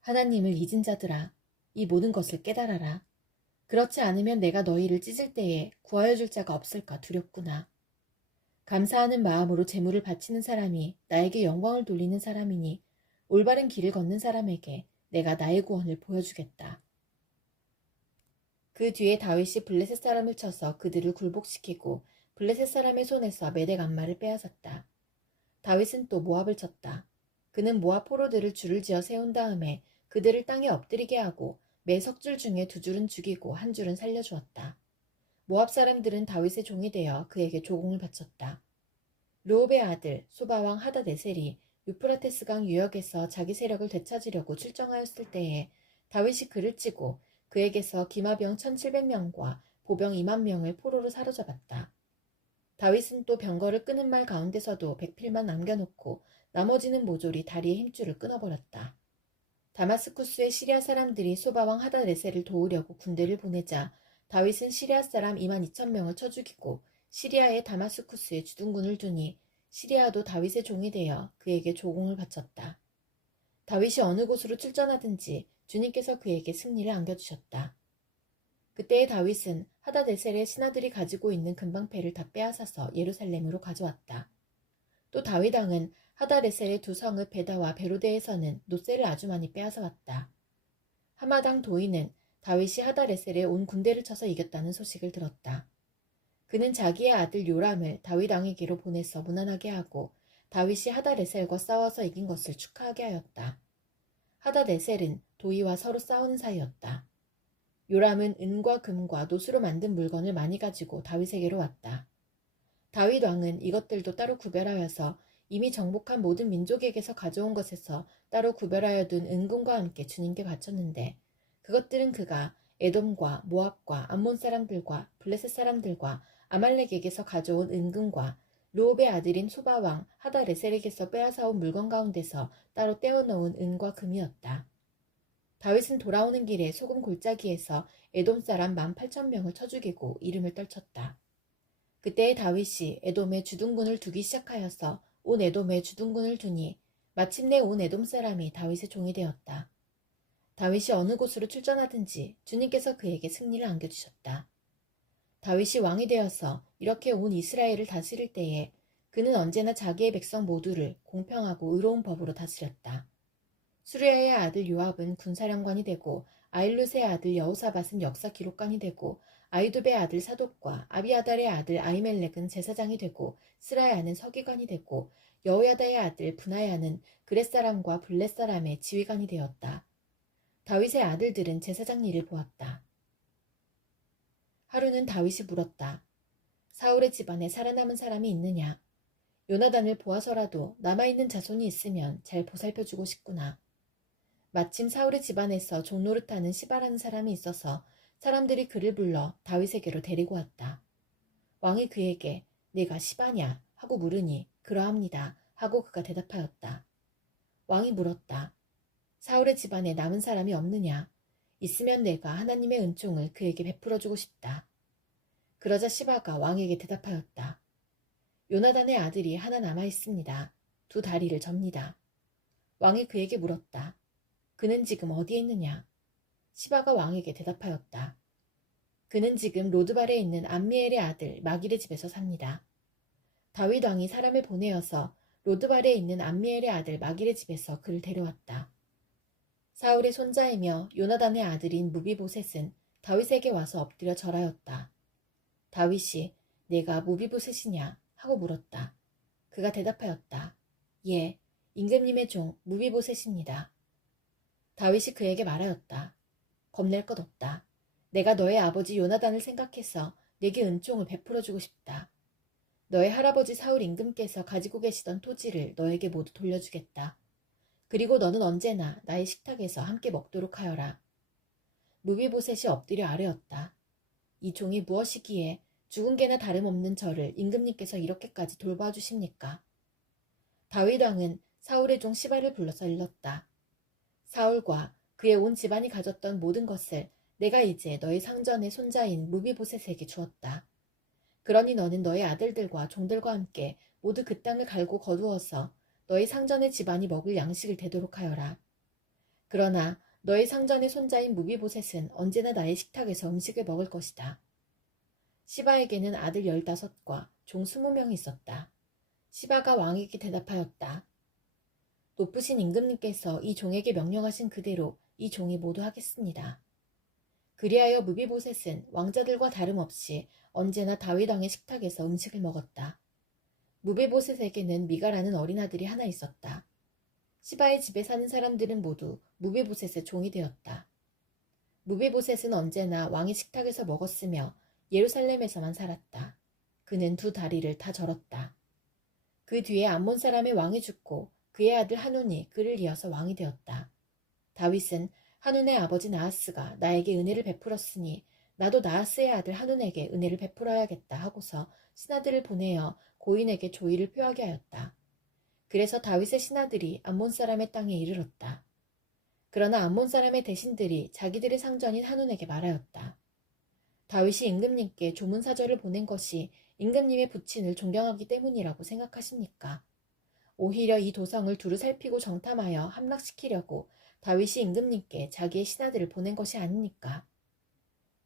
하나님을 잊은 자들아, 이 모든 것을 깨달아라. 그렇지 않으면 내가 너희를 찢을 때에 구하여 줄 자가 없을까 두렵구나. 감사하는 마음으로 제물을 바치는 사람이 나에게 영광을 돌리는 사람이니 올바른 길을 걷는 사람에게 내가 나의 구원을 보여주겠다. 그 뒤에 다윗이 블레셋 사람을 쳐서 그들을 굴복시키고 블레셋 사람의 손에서 메대 간마를 빼앗았다. 다윗은 또 모압을 쳤다. 그는 모압 포로들을 줄을 지어 세운 다음에 그들을 땅에 엎드리게 하고 매 석줄 중에 2줄은 죽이고 1줄은 살려주었다. 모압 사람들은 다윗의 종이 되어 그에게 조공을 바쳤다. 르홉의 아들 소바왕 하다네셀이 유프라테스강 유역에서 자기 세력을 되찾으려고 출정하였을 때에 다윗이 그를 치고 그에게서 기마병 1700명과 보병 2만 명을 포로로 사로잡았다. 다윗은 또 병거를 끄는 말 가운데서도 백필만 남겨놓고 나머지는 모조리 다리의 힘줄을 끊어버렸다. 다마스쿠스의 시리아 사람들이 소바왕 하다네셀을 도우려고 군대를 보내자 다윗은 시리아 사람 2만 2천 명을 쳐 죽이고 시리아의 다마스쿠스에 주둔군을 두니 시리아도 다윗의 종이 되어 그에게 조공을 바쳤다. 다윗이 어느 곳으로 출전하든지 주님께서 그에게 승리를 안겨주셨다. 그때의 다윗은 하다네셀의 신하들이 가지고 있는 금방패를 다 빼앗아서 예루살렘으로 가져왔다. 또 다윗 왕은 하다네셀의 두 성읍 베다와 베로데에서는 노새를 아주 많이 빼앗아 왔다. 하마당 도인은 다윗이 하다네셀에 온 군대를 쳐서 이겼다는 소식을 들었다. 그는 자기의 아들 요람을 다윗 왕에게로 보내서 무난하게 하고 다윗이 하다네셀과 싸워서 이긴 것을 축하하게 하였다. 하다네셀은 도이와 서로 싸우는 사이였다. 요람은 은과 금과 노수로 만든 물건을 많이 가지고 다윗에게로 왔다. 다윗 왕은 이것들도 따로 구별하여서 이미 정복한 모든 민족에게서 가져온 것에서 따로 구별하여 둔 은금과 함께 주님께 바쳤는데 그것들은 그가 에돔과 모압과 암몬 사람들과 블레셋 사람들과 아말렉에게서 가져온 은금과 르홉의 아들인 소바왕 하다레셀에게서 빼앗아온 물건 가운데서 따로 떼어놓은 은과 금이었다. 다윗은 돌아오는 길에 소금 골짜기에서 에돔 사람 18,000명을 쳐 죽이고 이름을 떨쳤다. 그때의 다윗이 에돔에 주둔군을 두기 시작하여서 온 에돔에 주둔군을 두니 마침내 온 에돔 사람이 다윗의 종이 되었다. 다윗이 어느 곳으로 출전하든지 주님께서 그에게 승리를 안겨주셨다. 다윗이 왕이 되어서 이렇게 온 이스라엘을 다스릴 때에 그는 언제나 자기의 백성 모두를 공평하고 의로운 법으로 다스렸다. 수르야의 아들 요압은 군사령관이 되고 아일룻의 아들 여호사밧은 역사 기록관이 되고 아이두베의 아들 사독과 아비아달의 아들 아히멜렉은 제사장이 되고 스라야는 서기관이 되고 여호야다의 아들 브나야는 그렛사람과 블렛사람의 지휘관이 되었다. 다윗의 아들들은 제사장 일을 보았다. 하루는 다윗이 물었다. 사울의 집안에 살아남은 사람이 있느냐? 요나단을 보아서라도 남아있는 자손이 있으면 잘 보살펴주고 싶구나. 마침 사울의 집안에서 종노릇하는 시바라는 사람이 있어서 사람들이 그를 불러 다윗에게로 데리고 왔다. 왕이 그에게 내가 시바냐 하고 물으니 그러합니다 하고 그가 대답하였다. 왕이 물었다. 사울의 집안에 남은 사람이 없느냐? 있으면 내가 하나님의 은총을 그에게 베풀어주고 싶다. 그러자 시바가 왕에게 대답하였다. 요나단의 아들이 하나 남아 있습니다. 두 다리를 접니다. 왕이 그에게 물었다. 그는 지금 어디에 있느냐? 시바가 왕에게 대답하였다. 그는 지금 로드발에 있는 암미엘의 아들 마길의 집에서 삽니다. 다윗 왕이 사람을 보내어서 로드발에 있는 암미엘의 아들 마길의 집에서 그를 데려왔다. 사울의 손자이며 요나단의 아들인 무비보셋은 다윗에게 와서 엎드려 절하였다. 다윗이 내가 무비보셋이냐 하고 물었다. 그가 대답하였다. 예, 임금님의 종 무비보셋입니다. 다윗이 그에게 말하였다. 겁낼 것 없다. 내가 너의 아버지 요나단을 생각해서 내게 은총을 베풀어주고 싶다. 너의 할아버지 사울 임금께서 가지고 계시던 토지를 너에게 모두 돌려주겠다. 그리고 너는 언제나 나의 식탁에서 함께 먹도록 하여라. 무비보셋이 엎드려 아뢰었다. 이 종이 무엇이기에 죽은 개나 다름없는 저를 임금님께서 이렇게까지 돌봐주십니까? 다윗 왕은 사울의 종 시바를 불러서 일렀다. 사울과 그의 온 집안이 가졌던 모든 것을 내가 이제 너의 상전의 손자인 무비보셋에게 주었다. 그러니 너는 너의 아들들과 종들과 함께 모두 그 땅을 갈고 거두어서 너희 상전의 집안이 먹을 양식을 되도록 하여라. 그러나 너희 상전의 손자인 무비보셋은 언제나 나의 식탁에서 음식을 먹을 것이다. 시바에게는 아들 15과 종 20명이 있었다. 시바가 왕에게 대답하였다. 높으신 임금님께서 이 종에게 명령하신 그대로 이 종이 모두 하겠습니다. 그리하여 무비보셋은 왕자들과 다름없이 언제나 다윗 왕의 식탁에서 음식을 먹었다. 무비보셋에게는 미가라는 어린 아들이 하나 있었다. 시바의 집에 사는 사람들은 모두 무비보셋의 종이 되었다. 무비보셋은 언제나 왕의 식탁에서 먹었으며 예루살렘에서만 살았다. 그는 두 다리를 다 절었다. 그 뒤에 암몬 사람의 왕이 죽고 그의 아들 하논이 그를 이어서 왕이 되었다. 다윗은 하논의 아버지 나하스가 나에게 은혜를 베풀었으니 나도 나하스의 아들 하논에게 은혜를 베풀어야겠다 하고서 신하들을 보내어 고인에게 조의를 표하게 하였다. 그래서 다윗의 신하들이 암몬 사람의 땅에 이르렀다. 그러나 암몬 사람의 대신들이 자기들의 상전인 하논에게 말하였다. 다윗이 임금님께 조문사절을 보낸 것이 임금님의 부친을 존경하기 때문이라고 생각하십니까? 오히려 이 도성을 두루 살피고 정탐하여 함락시키려고 다윗이 임금님께 자기의 신하들을 보낸 것이 아닙니까?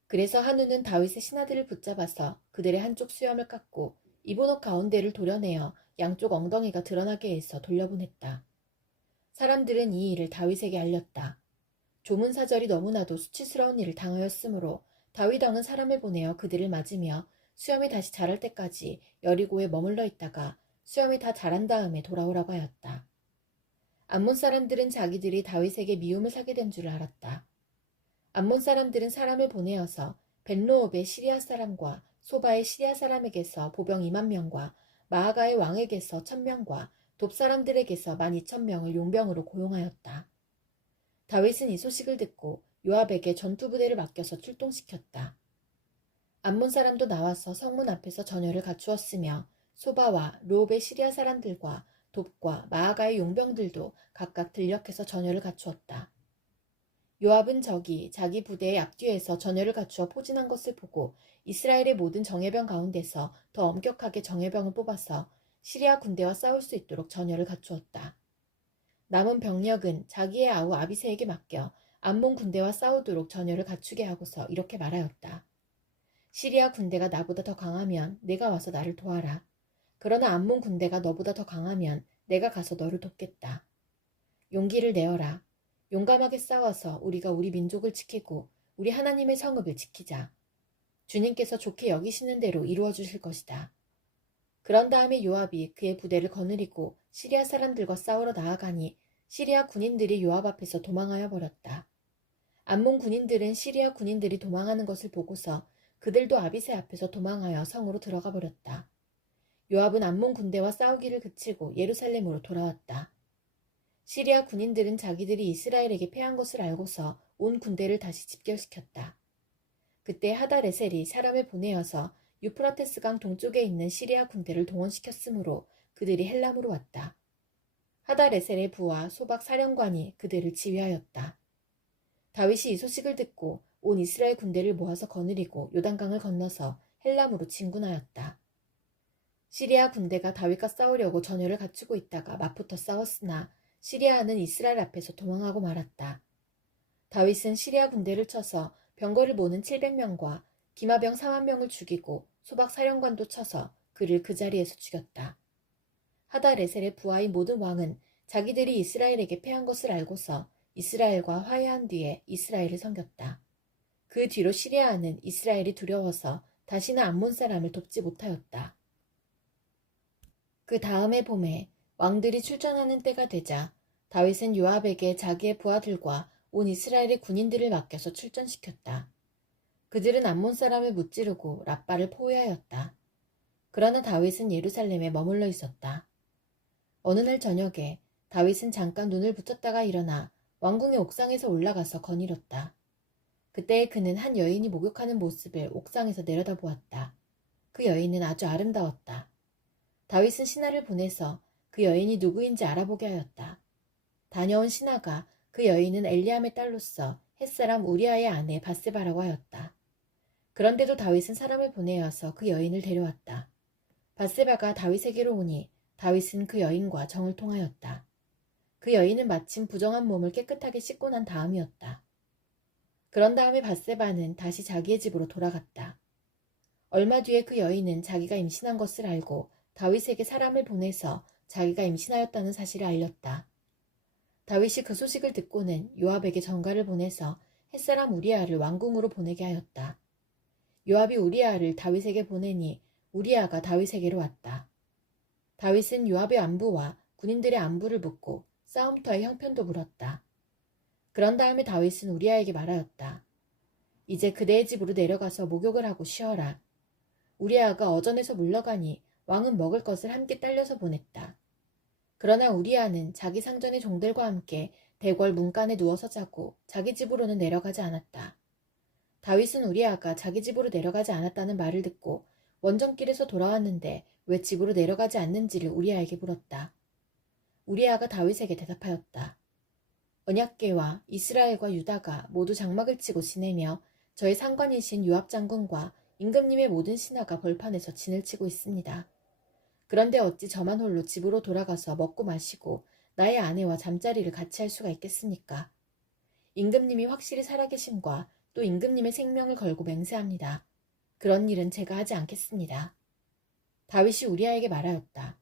그래서 한우는 다윗의 신하들을 붙잡아서 그들의 한쪽 수염을 깎고 이분옷 가운데를 도려내어 양쪽 엉덩이가 드러나게 해서 돌려보냈다. 사람들은 이 일을 다윗에게 알렸다. 조문사절이 너무나도 수치스러운 일을 당하였으므로 다윗 왕은 사람을 보내어 그들을 맞으며 수염이 다시 자랄 때까지 여리고에 머물러 있다가 수염이 다 자란 다음에 돌아오라고 하였다. 암몬 사람들은 자기들이 다윗에게 미움을 사게 된 줄 알았다. 암몬 사람들은 사람을 보내어서 벤로업의 시리아 사람과 소바의 시리아 사람에게서 보병 2만 명과 마아가의 왕에게서 1000명과 돕 사람들에게서 12,000명을 용병으로 고용하였다. 다윗은 이 소식을 듣고 요압에게 전투부대를 맡겨서 출동시켰다. 암몬 사람도 나와서 성문 앞에서 전열을 갖추었으며 소바와 로업의 시리아 사람들과 돕과 마아가의 용병들도 각각 들녘에서 전열을 갖추었다. 요압은 적이 자기 부대의 앞뒤에서 전열을 갖추어 포진한 것을 보고 이스라엘의 모든 정예병 가운데서 더 엄격하게 정예병을 뽑아서 시리아 군대와 싸울 수 있도록 전열을 갖추었다. 남은 병력은 자기의 아우 아비새에게 맡겨 암몬 군대와 싸우도록 전열을 갖추게 하고서 이렇게 말하였다. 시리아 군대가 나보다 더 강하면 내가 와서 나를 도와라. 그러나 암몬 군대가 너보다 더 강하면 내가 가서 너를 돕겠다. 용기를 내어라. 용감하게 싸워서 우리가 우리 민족을 지키고 우리 하나님의 성읍을 지키자. 주님께서 좋게 여기시는 대로 이루어 주실 것이다. 그런 다음에 요압이 그의 부대를 거느리고 시리아 사람들과 싸우러 나아가니 시리아 군인들이 요압 앞에서 도망하여 버렸다. 암몬 군인들은 시리아 군인들이 도망하는 것을 보고서 그들도 아비새 앞에서 도망하여 성으로 들어가 버렸다. 요압은 암몬 군대와 싸우기를 그치고 예루살렘으로 돌아왔다. 시리아 군인들은 자기들이 이스라엘에게 패한 것을 알고서 온 군대를 다시 집결시켰다. 그때 하다레셀이 사람을 보내어서 유프라테스강 동쪽에 있는 시리아 군대를 동원시켰으므로 그들이 헬람으로 왔다. 하다레셀의 부하 소박 사령관이 그들을 지휘하였다. 다윗이 이 소식을 듣고 온 이스라엘 군대를 모아서 거느리고 요단강을 건너서 헬람으로 진군하였다. 시리아 군대가 다윗과 싸우려고 전열을 갖추고 있다가 맞붙어 싸웠으나 시리아는 이스라엘 앞에서 도망하고 말았다. 다윗은 시리아 군대를 쳐서 병거를 모는 700명과 기마병 4만 명을 죽이고 소박 사령관도 쳐서 그를 그 자리에서 죽였다. 하다레셀의 부하인 모든 왕은 자기들이 이스라엘에게 패한 것을 알고서 이스라엘과 화해한 뒤에 이스라엘을 섬겼다. 그 뒤로 시리아는 이스라엘이 두려워서 다시는 암몬 사람을 돕지 못하였다. 그 다음의 봄에 왕들이 출전하는 때가 되자 다윗은 요압에게 자기의 부하들과 온 이스라엘의 군인들을 맡겨서 출전시켰다. 그들은 암몬 사람을 무찌르고 랍바를 포위하였다. 그러나 다윗은 예루살렘에 머물러 있었다. 어느 날 저녁에 다윗은 잠깐 눈을 붙였다가 일어나 왕궁의 옥상에서 올라가서 거닐었다. 그때 그는 한 여인이 목욕하는 모습을 옥상에서 내려다보았다. 그 여인은 아주 아름다웠다. 다윗은 신하를 보내서 그 여인이 누구인지 알아보게 하였다. 다녀온 신하가 그 여인은 엘리암의 딸로서 햇사람 우리아의 아내 바세바라고 하였다. 그런데도 다윗은 사람을 보내어서 그 여인을 데려왔다. 바세바가 다윗에게로 오니 다윗은 그 여인과 정을 통하였다. 그 여인은 마침 부정한 몸을 깨끗하게 씻고 난 다음이었다. 그런 다음에 바세바는 다시 자기의 집으로 돌아갔다. 얼마 뒤에 그 여인은 자기가 임신한 것을 알고 다윗에게 사람을 보내서 자기가 임신하였다는 사실을 알렸다. 다윗이 그 소식을 듣고는 요압에게 전가를 보내서 햇사람 우리아를 왕궁으로 보내게 하였다. 요압이 우리아를 다윗에게 보내니 우리아가 다윗에게로 왔다. 다윗은 요압의 안부와 군인들의 안부를 묻고 싸움터의 형편도 물었다. 그런 다음에 다윗은 우리아에게 말하였다. 이제 그대의 집으로 내려가서 목욕을 하고 쉬어라. 우리아가 어전에서 물러가니 왕은 먹을 것을 함께 딸려서 보냈다. 그러나 우리아는 자기 상전의 종들과 함께 대궐 문간에 누워서 자고 자기 집으로는 내려가지 않았다. 다윗은 우리아가 자기 집으로 내려가지 않았다는 말을 듣고 원정길에서 돌아왔는데 왜 집으로 내려가지 않는지를 우리아에게 물었다. 우리아가 다윗에게 대답하였다. 언약궤와 이스라엘과 유다가 모두 장막을 치고 지내며 저의 상관이신 요압 장군과 임금님의 모든 신하가 벌판에서 진을 치고 있습니다. 그런데 어찌 저만 홀로 집으로 돌아가서 먹고 마시고 나의 아내와 잠자리를 같이 할 수가 있겠습니까? 임금님이 확실히 살아계심과 또 임금님의 생명을 걸고 맹세합니다. 그런 일은 제가 하지 않겠습니다. 다윗이 우리아에게 말하였다.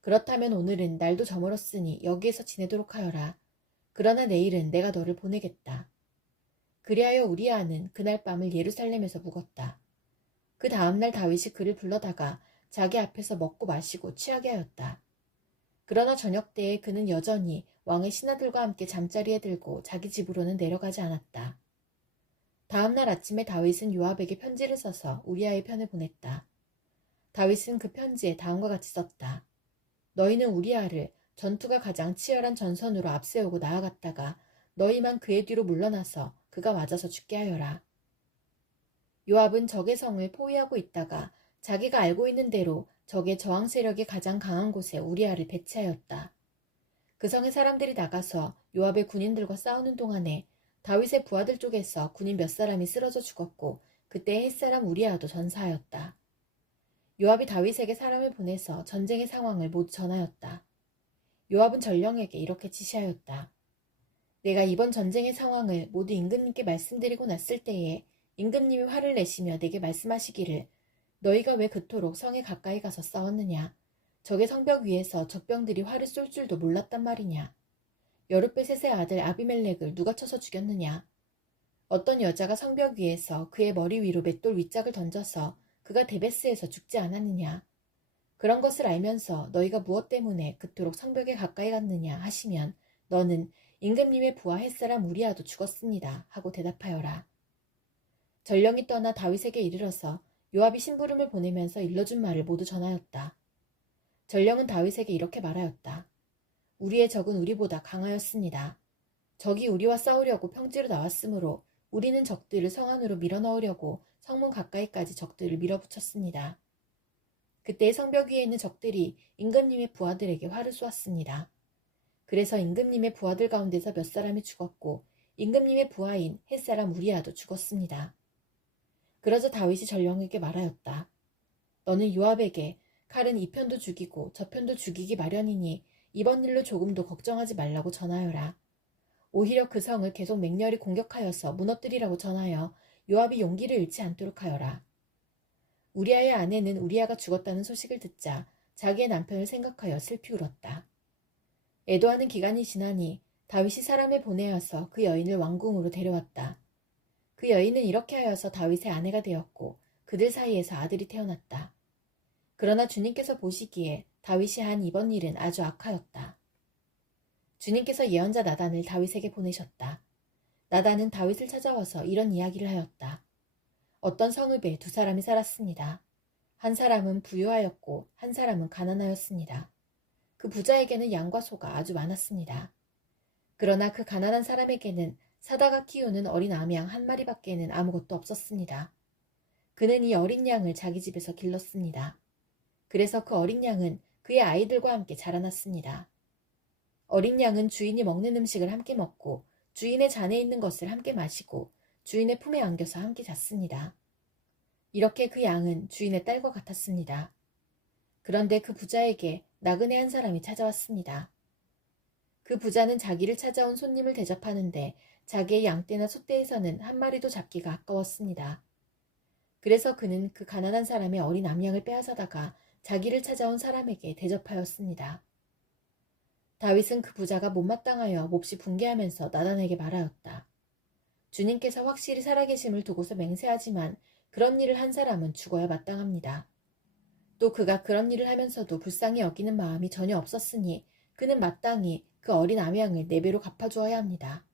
그렇다면 오늘은 날도 저물었으니 여기에서 지내도록 하여라. 그러나 내일은 내가 너를 보내겠다. 그리하여 우리아는 그날 밤을 예루살렘에서 묵었다. 그 다음날 다윗이 그를 불러다가 자기 앞에서 먹고 마시고 취하게 하였다. 그러나 저녁 때에 그는 여전히 왕의 신하들과 함께 잠자리에 들고 자기 집으로는 내려가지 않았다. 다음날 아침에 다윗은 요압에게 편지를 써서 우리아의 편을 보냈다. 다윗은 그 편지에 다음과 같이 썼다. 너희는 우리아를 전투가 가장 치열한 전선으로 앞세우고 나아갔다가 너희만 그의 뒤로 물러나서 그가 맞아서 죽게 하여라. 요압은 적의 성을 포위하고 있다가 자기가 알고 있는 대로 적의 저항 세력이 가장 강한 곳에 우리아를 배치하였다. 그 성의 사람들이 나가서 요압의 군인들과 싸우는 동안에 다윗의 부하들 쪽에서 군인 몇 사람이 쓰러져 죽었고 그때 햇사람 우리아도 전사하였다. 요압이 다윗에게 사람을 보내서 전쟁의 상황을 모두 전하였다. 요압은 전령에게 이렇게 지시하였다. 내가 이번 전쟁의 상황을 모두 임금님께 말씀드리고 났을 때에 임금님이 화를 내시며 내게 말씀하시기를 너희가 왜 그토록 성에 가까이 가서 싸웠느냐? 적의 성벽 위에서 적병들이 활을 쏠 줄도 몰랐단 말이냐? 여룻베셋의 아들 아비멜렉을 누가 쳐서 죽였느냐? 어떤 여자가 성벽 위에서 그의 머리 위로 맷돌 윗짝을 던져서 그가 데베스에서 죽지 않았느냐? 그런 것을 알면서 너희가 무엇 때문에 그토록 성벽에 가까이 갔느냐 하시면 너는 임금님의 부하 햇사람 우리아도 죽었습니다 하고 대답하여라. 전령이 떠나 다윗에게 이르러서 요압이 심부름을 보내면서 일러준 말을 모두 전하였다. 전령은 다윗에게 이렇게 말하였다. 우리의 적은 우리보다 강하였습니다. 적이 우리와 싸우려고 평지로 나왔으므로 우리는 적들을 성 안으로 밀어넣으려고 성문 가까이까지 적들을 밀어붙였습니다. 그때 성벽 위에 있는 적들이 임금님의 부하들에게 활을 쏘았습니다. 그래서 임금님의 부하들 가운데서 몇 사람이 죽었고 임금님의 부하인 햇사람 우리아도 죽었습니다. 그러자 다윗이 전령에게 말하였다. 너는 요압에게 칼은 이 편도 죽이고 저 편도 죽이기 마련이니 이번 일로 조금도 걱정하지 말라고 전하여라. 오히려 그 성을 계속 맹렬히 공격하여서 무너뜨리라고 전하여 요압이 용기를 잃지 않도록 하여라. 우리아의 아내는 우리아가 죽었다는 소식을 듣자 자기의 남편을 생각하여 슬피 울었다. 애도하는 기간이 지나니 다윗이 사람을 보내어서 그 여인을 왕궁으로 데려왔다. 그 여인은 이렇게 하여서 다윗의 아내가 되었고 그들 사이에서 아들이 태어났다. 그러나 주님께서 보시기에 다윗이 한 이번 일은 아주 악하였다. 주님께서 예언자 나단을 다윗에게 보내셨다. 나단은 다윗을 찾아와서 이런 이야기를 하였다. 어떤 성읍에 두 사람이 살았습니다. 한 사람은 부유하였고 한 사람은 가난하였습니다. 그 부자에게는 양과 소가 아주 많았습니다. 그러나 그 가난한 사람에게는 사다가 키우는 어린 암양 한 마리밖에는 아무것도 없었습니다. 그는 이 어린 양을 자기 집에서 길렀습니다. 그래서 그 어린 양은 그의 아이들과 함께 자라났습니다. 어린 양은 주인이 먹는 음식을 함께 먹고 주인의 잔에 있는 것을 함께 마시고 주인의 품에 안겨서 함께 잤습니다. 이렇게 그 양은 주인의 딸과 같았습니다. 그런데 그 부자에게 나그네 한 사람이 찾아왔습니다. 그 부자는 자기를 찾아온 손님을 대접하는데 자기의 양떼나 소떼에서는 한 마리도 잡기가 아까웠습니다. 그래서 그는 그 가난한 사람의 어린 암양을 빼앗아다가 자기를 찾아온 사람에게 대접하였습니다. 다윗은 그 부자가 못마땅하여 몹시 분개하면서 나단에게 말하였다. 주님께서 확실히 살아계심을 두고서 맹세하지만 그런 일을 한 사람은 죽어야 마땅합니다. 또 그가 그런 일을 하면서도 불쌍히 여기는 마음이 전혀 없었으니 그는 마땅히 그 어린 암양을 4배로 갚아주어야 합니다.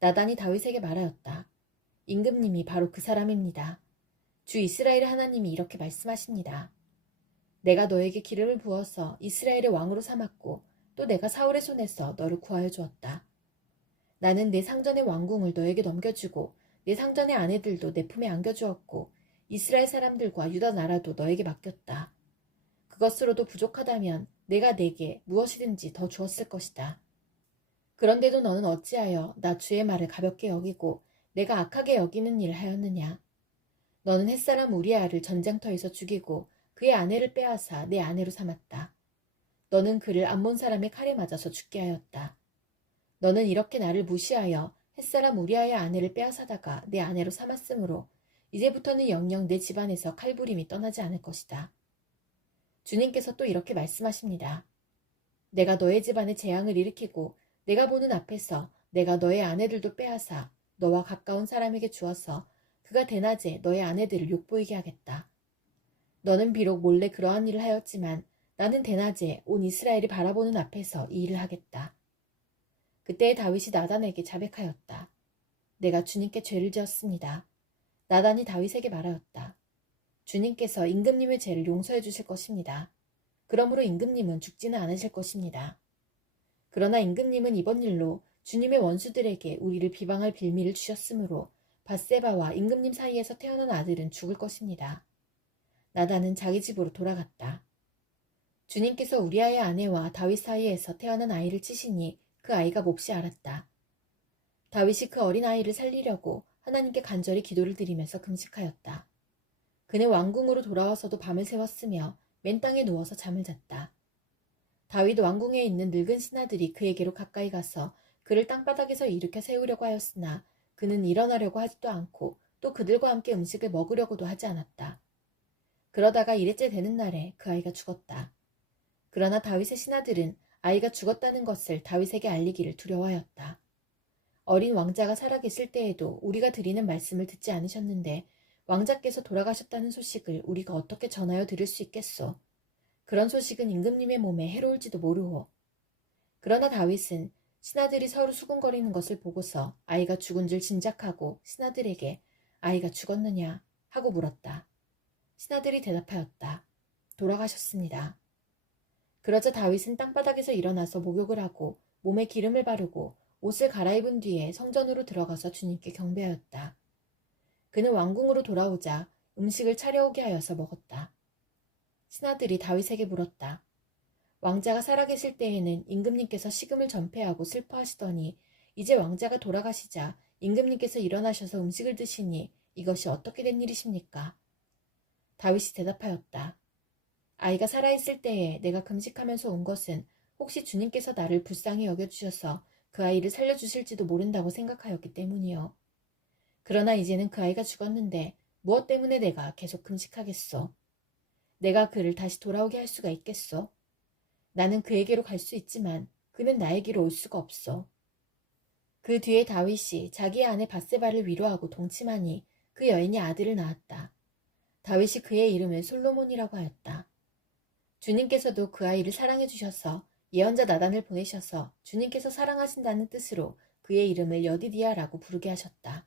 나단이 다윗에게 말하였다. 임금님이 바로 그 사람입니다. 주 이스라엘의 하나님이 이렇게 말씀하십니다. 내가 너에게 기름을 부어서 이스라엘의 왕으로 삼았고 또 내가 사울의 손에서 너를 구하여 주었다. 나는 내 상전의 왕궁을 너에게 넘겨주고 내 상전의 아내들도 내 품에 안겨주었고 이스라엘 사람들과 유다 나라도 너에게 맡겼다. 그것으로도 부족하다면 내가 내게 무엇이든지 더 주었을 것이다. 그런데도 너는 어찌하여 나 주의 말을 가볍게 여기고 내가 악하게 여기는 일을 하였느냐. 너는 햇사람 우리아를 전쟁터에서 죽이고 그의 아내를 빼앗아 내 아내로 삼았다. 너는 그를 암몬 사람의 칼에 맞아서 죽게 하였다. 너는 이렇게 나를 무시하여 햇사람 우리아의 아내를 빼앗아다가 내 아내로 삼았으므로 이제부터는 영영 내 집안에서 칼부림이 떠나지 않을 것이다. 주님께서 또 이렇게 말씀하십니다. 내가 너의 집안에 재앙을 일으키고 내가 보는 앞에서 내가 너의 아내들도 빼앗아 너와 가까운 사람에게 주어서 그가 대낮에 너의 아내들을 욕보이게 하겠다. 너는 비록 몰래 그러한 일을 하였지만 나는 대낮에 온 이스라엘이 바라보는 앞에서 이 일을 하겠다. 그때 다윗이 나단에게 자백하였다. 내가 주님께 죄를 지었습니다. 나단이 다윗에게 말하였다. 주님께서 임금님의 죄를 용서해 주실 것입니다. 그러므로 임금님은 죽지는 않으실 것입니다. 그러나 임금님은 이번 일로 주님의 원수들에게 우리를 비방할 빌미를 주셨으므로 밧세바와 임금님 사이에서 태어난 아들은 죽을 것입니다. 나단은 자기 집으로 돌아갔다. 주님께서 우리아의 아내와 다윗 사이에서 태어난 아이를 치시니 그 아이가 몹시 앓았다. 다윗이 그 어린 아이를 살리려고 하나님께 간절히 기도를 드리면서 금식하였다. 그는 왕궁으로 돌아와서도 밤을 새웠으며 맨 땅에 누워서 잠을 잤다. 다윗 왕궁에 있는 늙은 신하들이 그에게로 가까이 가서 그를 땅바닥에서 일으켜 세우려고 하였으나 그는 일어나려고 하지도 않고 또 그들과 함께 음식을 먹으려고도 하지 않았다. 그러다가 이레째 되는 날에 그 아이가 죽었다. 그러나 다윗의 신하들은 아이가 죽었다는 것을 다윗에게 알리기를 두려워하였다. 어린 왕자가 살아계실 때에도 우리가 드리는 말씀을 듣지 않으셨는데 왕자께서 돌아가셨다는 소식을 우리가 어떻게 전하여 들을 수 있겠소? 그런 소식은 임금님의 몸에 해로울지도 모르오. 그러나 다윗은 신하들이 서로 수군거리는 것을 보고서 아이가 죽은 줄 짐작하고 신하들에게 아이가 죽었느냐 하고 물었다. 신하들이 대답하였다. 돌아가셨습니다. 그러자 다윗은 땅바닥에서 일어나서 목욕을 하고 몸에 기름을 바르고 옷을 갈아입은 뒤에 성전으로 들어가서 주님께 경배하였다. 그는 왕궁으로 돌아오자 음식을 차려오게 하여서 먹었다. 신하들이 다윗에게 물었다. 왕자가 살아계실 때에는 임금님께서 식음을 전폐하고 슬퍼하시더니 이제 왕자가 돌아가시자 임금님께서 일어나셔서 음식을 드시니 이것이 어떻게 된 일이십니까? 다윗이 대답하였다. 아이가 살아있을 때에 내가 금식하면서 온 것은 혹시 주님께서 나를 불쌍히 여겨주셔서 그 아이를 살려주실지도 모른다고 생각하였기 때문이요. 그러나 이제는 그 아이가 죽었는데 무엇 때문에 내가 계속 금식하겠소? 내가 그를 다시 돌아오게 할 수가 있겠소? 나는 그에게로 갈 수 있지만 그는 나에게로 올 수가 없소. 그 뒤에 다윗이 자기의 아내 밧세바를 위로하고 동침하니 그 여인이 아들을 낳았다. 다윗이 그의 이름을 솔로몬이라고 하였다. 주님께서도 그 아이를 사랑해 주셔서 예언자 나단을 보내셔서 주님께서 사랑하신다는 뜻으로 그의 이름을 여디디아라고 부르게 하셨다.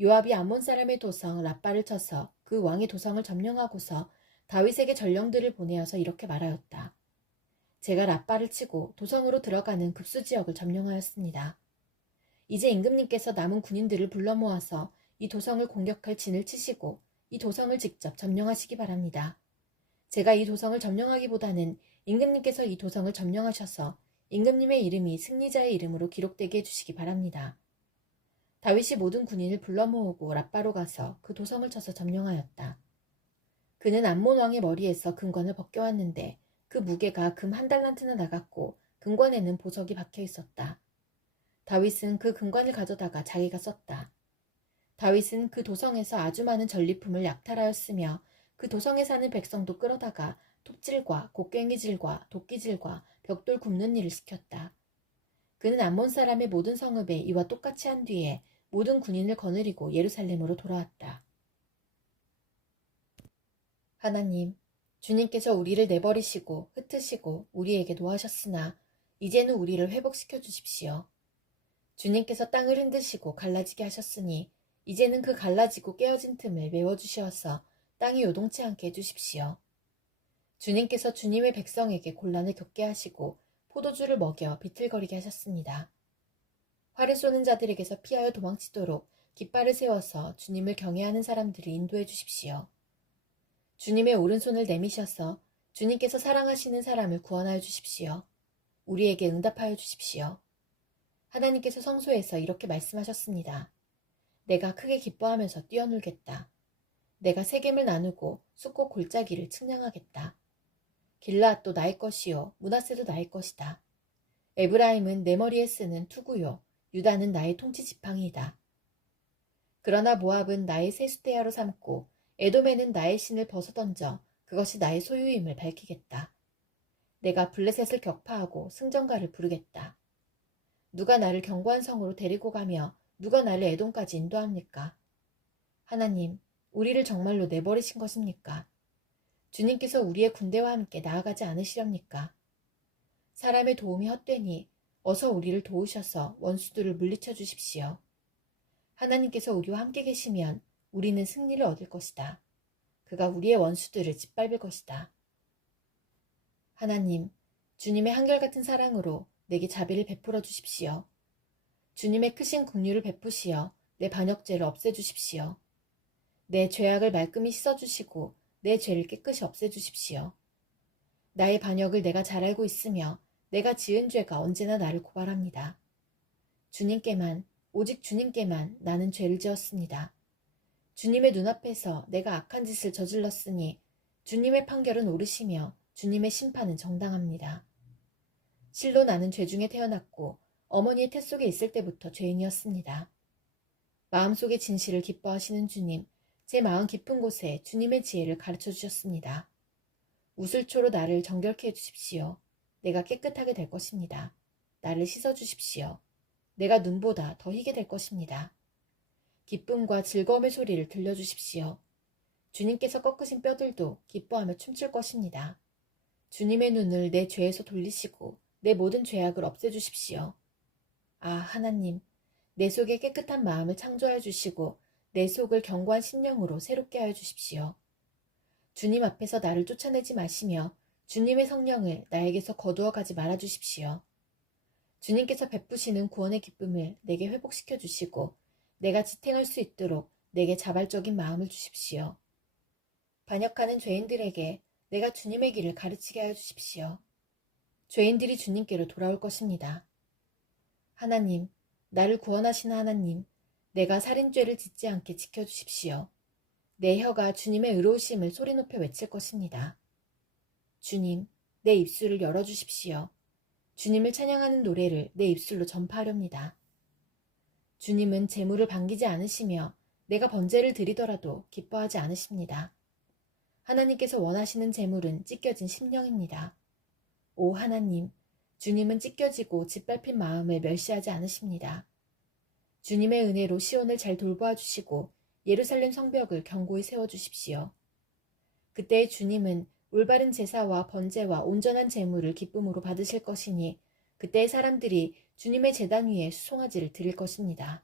요압이 암몬 사람의 도성 랍바를 쳐서 그 왕의 도성을 점령하고서 다윗에게 전령들을 보내어서 이렇게 말하였다. 제가 랍바를 치고 도성으로 들어가는 급수 지역을 점령하였습니다. 이제 임금님께서 남은 군인들을 불러 모아서 이 도성을 공격할 진을 치시고 이 도성을 직접 점령하시기 바랍니다. 제가 이 도성을 점령하기보다는 임금님께서 이 도성을 점령하셔서 임금님의 이름이 승리자의 이름으로 기록되게 해주시기 바랍니다. 다윗이 모든 군인을 불러 모으고 랍바로 가서 그 도성을 쳐서 점령하였다. 그는 암몬 왕의 머리에서 금관을 벗겨왔는데 그 무게가 금 1달란트나 나갔고 금관에는 보석이 박혀 있었다. 다윗은 그 금관을 가져다가 자기가 썼다. 다윗은 그 도성에서 아주 많은 전리품을 약탈하였으며 그 도성에 사는 백성도 끌어다가 톱질과 곡괭이질과 도끼질과 벽돌 굽는 일을 시켰다. 그는 암몬 사람의 모든 성읍에 이와 똑같이 한 뒤에 모든 군인을 거느리고 예루살렘으로 돌아왔다. 하나님, 주님께서 우리를 내버리시고 흩으시고 우리에게 노하셨으나 이제는 우리를 회복시켜 주십시오. 주님께서 땅을 흔드시고 갈라지게 하셨으니 이제는 그 갈라지고 깨어진 틈을 메워주시어서 땅이 요동치 않게 해주십시오. 주님께서 주님의 백성에게 곤란을 겪게 하시고 포도주를 먹여 비틀거리게 하셨습니다. 활을 쏘는 자들에게서 피하여 도망치도록 깃발을 세워서 주님을 경외하는 사람들을 인도해 주십시오. 주님의 오른손을 내미셔서 주님께서 사랑하시는 사람을 구원하여 주십시오. 우리에게 응답하여 주십시오. 하나님께서 성소에서 이렇게 말씀하셨습니다. 내가 크게 기뻐하면서 뛰어놀겠다. 내가 세겜을 나누고 숫꽃 골짜기를 측량하겠다. 길라앗도 나의 것이요 므낫세도 나의 것이다. 에브라임은 내 머리에 쓰는 투구요 유다는 나의 통치 지팡이이다. 그러나 모압은 나의 세숫대야로 삼고 에돔에는 나의 신을 벗어던져 그것이 나의 소유임을 밝히겠다. 내가 블레셋을 격파하고 승전가를 부르겠다. 누가 나를 견고한 성으로 데리고 가며 누가 나를 에돔까지 인도합니까? 하나님, 우리를 정말로 내버리신 것입니까? 주님께서 우리의 군대와 함께 나아가지 않으시렵니까? 사람의 도움이 헛되니 어서 우리를 도우셔서 원수들을 물리쳐 주십시오. 하나님께서 우리와 함께 계시면 우리는 승리를 얻을 것이다. 그가 우리의 원수들을 짓밟을 것이다. 하나님, 주님의 한결같은 사랑으로 내게 자비를 베풀어 주십시오. 주님의 크신 긍휼을 베푸시어 내 반역죄를 없애주십시오. 내 죄악을 말끔히 씻어주시고 내 죄를 깨끗이 없애주십시오. 나의 반역을 내가 잘 알고 있으며 내가 지은 죄가 언제나 나를 고발합니다. 주님께만, 오직 주님께만 나는 죄를 지었습니다. 주님의 눈앞에서 내가 악한 짓을 저질렀으니 주님의 판결은 옳으시며 주님의 심판은 정당합니다. 실로 나는 죄 중에 태어났고 어머니의 태 속에 있을 때부터 죄인이었습니다. 마음속의 진실을 기뻐하시는 주님, 제 마음 깊은 곳에 주님의 지혜를 가르쳐 주셨습니다. 우슬초로 나를 정결케 해주십시오. 내가 깨끗하게 될 것입니다. 나를 씻어주십시오. 내가 눈보다 더 희게 될 것입니다. 기쁨과 즐거움의 소리를 들려주십시오. 주님께서 꺾으신 뼈들도 기뻐하며 춤출 것입니다. 주님의 눈을 내 죄에서 돌리시고 내 모든 죄악을 없애주십시오. 아, 하나님, 내 속에 깨끗한 마음을 창조하여 주시고 내 속을 견고한 심령으로 새롭게 하여 주십시오. 주님 앞에서 나를 쫓아내지 마시며 주님의 성령을 나에게서 거두어 가지 말아 주십시오. 주님께서 베푸시는 구원의 기쁨을 내게 회복시켜 주시고 내가 지탱할 수 있도록 내게 자발적인 마음을 주십시오. 반역하는 죄인들에게 내가 주님의 길을 가르치게 하여 주십시오. 죄인들이 주님께로 돌아올 것입니다. 하나님, 나를 구원하시는 하나님, 내가 살인죄를 짓지 않게 지켜주십시오. 내 혀가 주님의 의로우심을 소리 높여 외칠 것입니다. 주님, 내 입술을 열어주십시오. 주님을 찬양하는 노래를 내 입술로 전파하렵니다. 주님은 재물을 반기지 않으시며 내가 번제를 드리더라도 기뻐하지 않으십니다. 하나님께서 원하시는 재물은 찢겨진 심령입니다. 오 하나님, 주님은 찢겨지고 짓밟힌 마음을 멸시하지 않으십니다. 주님의 은혜로 시온을 잘 돌보아 주시고 예루살렘 성벽을 견고히 세워주십시오. 그때 주님은 올바른 제사와 번제와 온전한 제물을 기쁨으로 받으실 것이니 그때 사람들이 주님의 제단 위에 수송아지를 드릴 것입니다.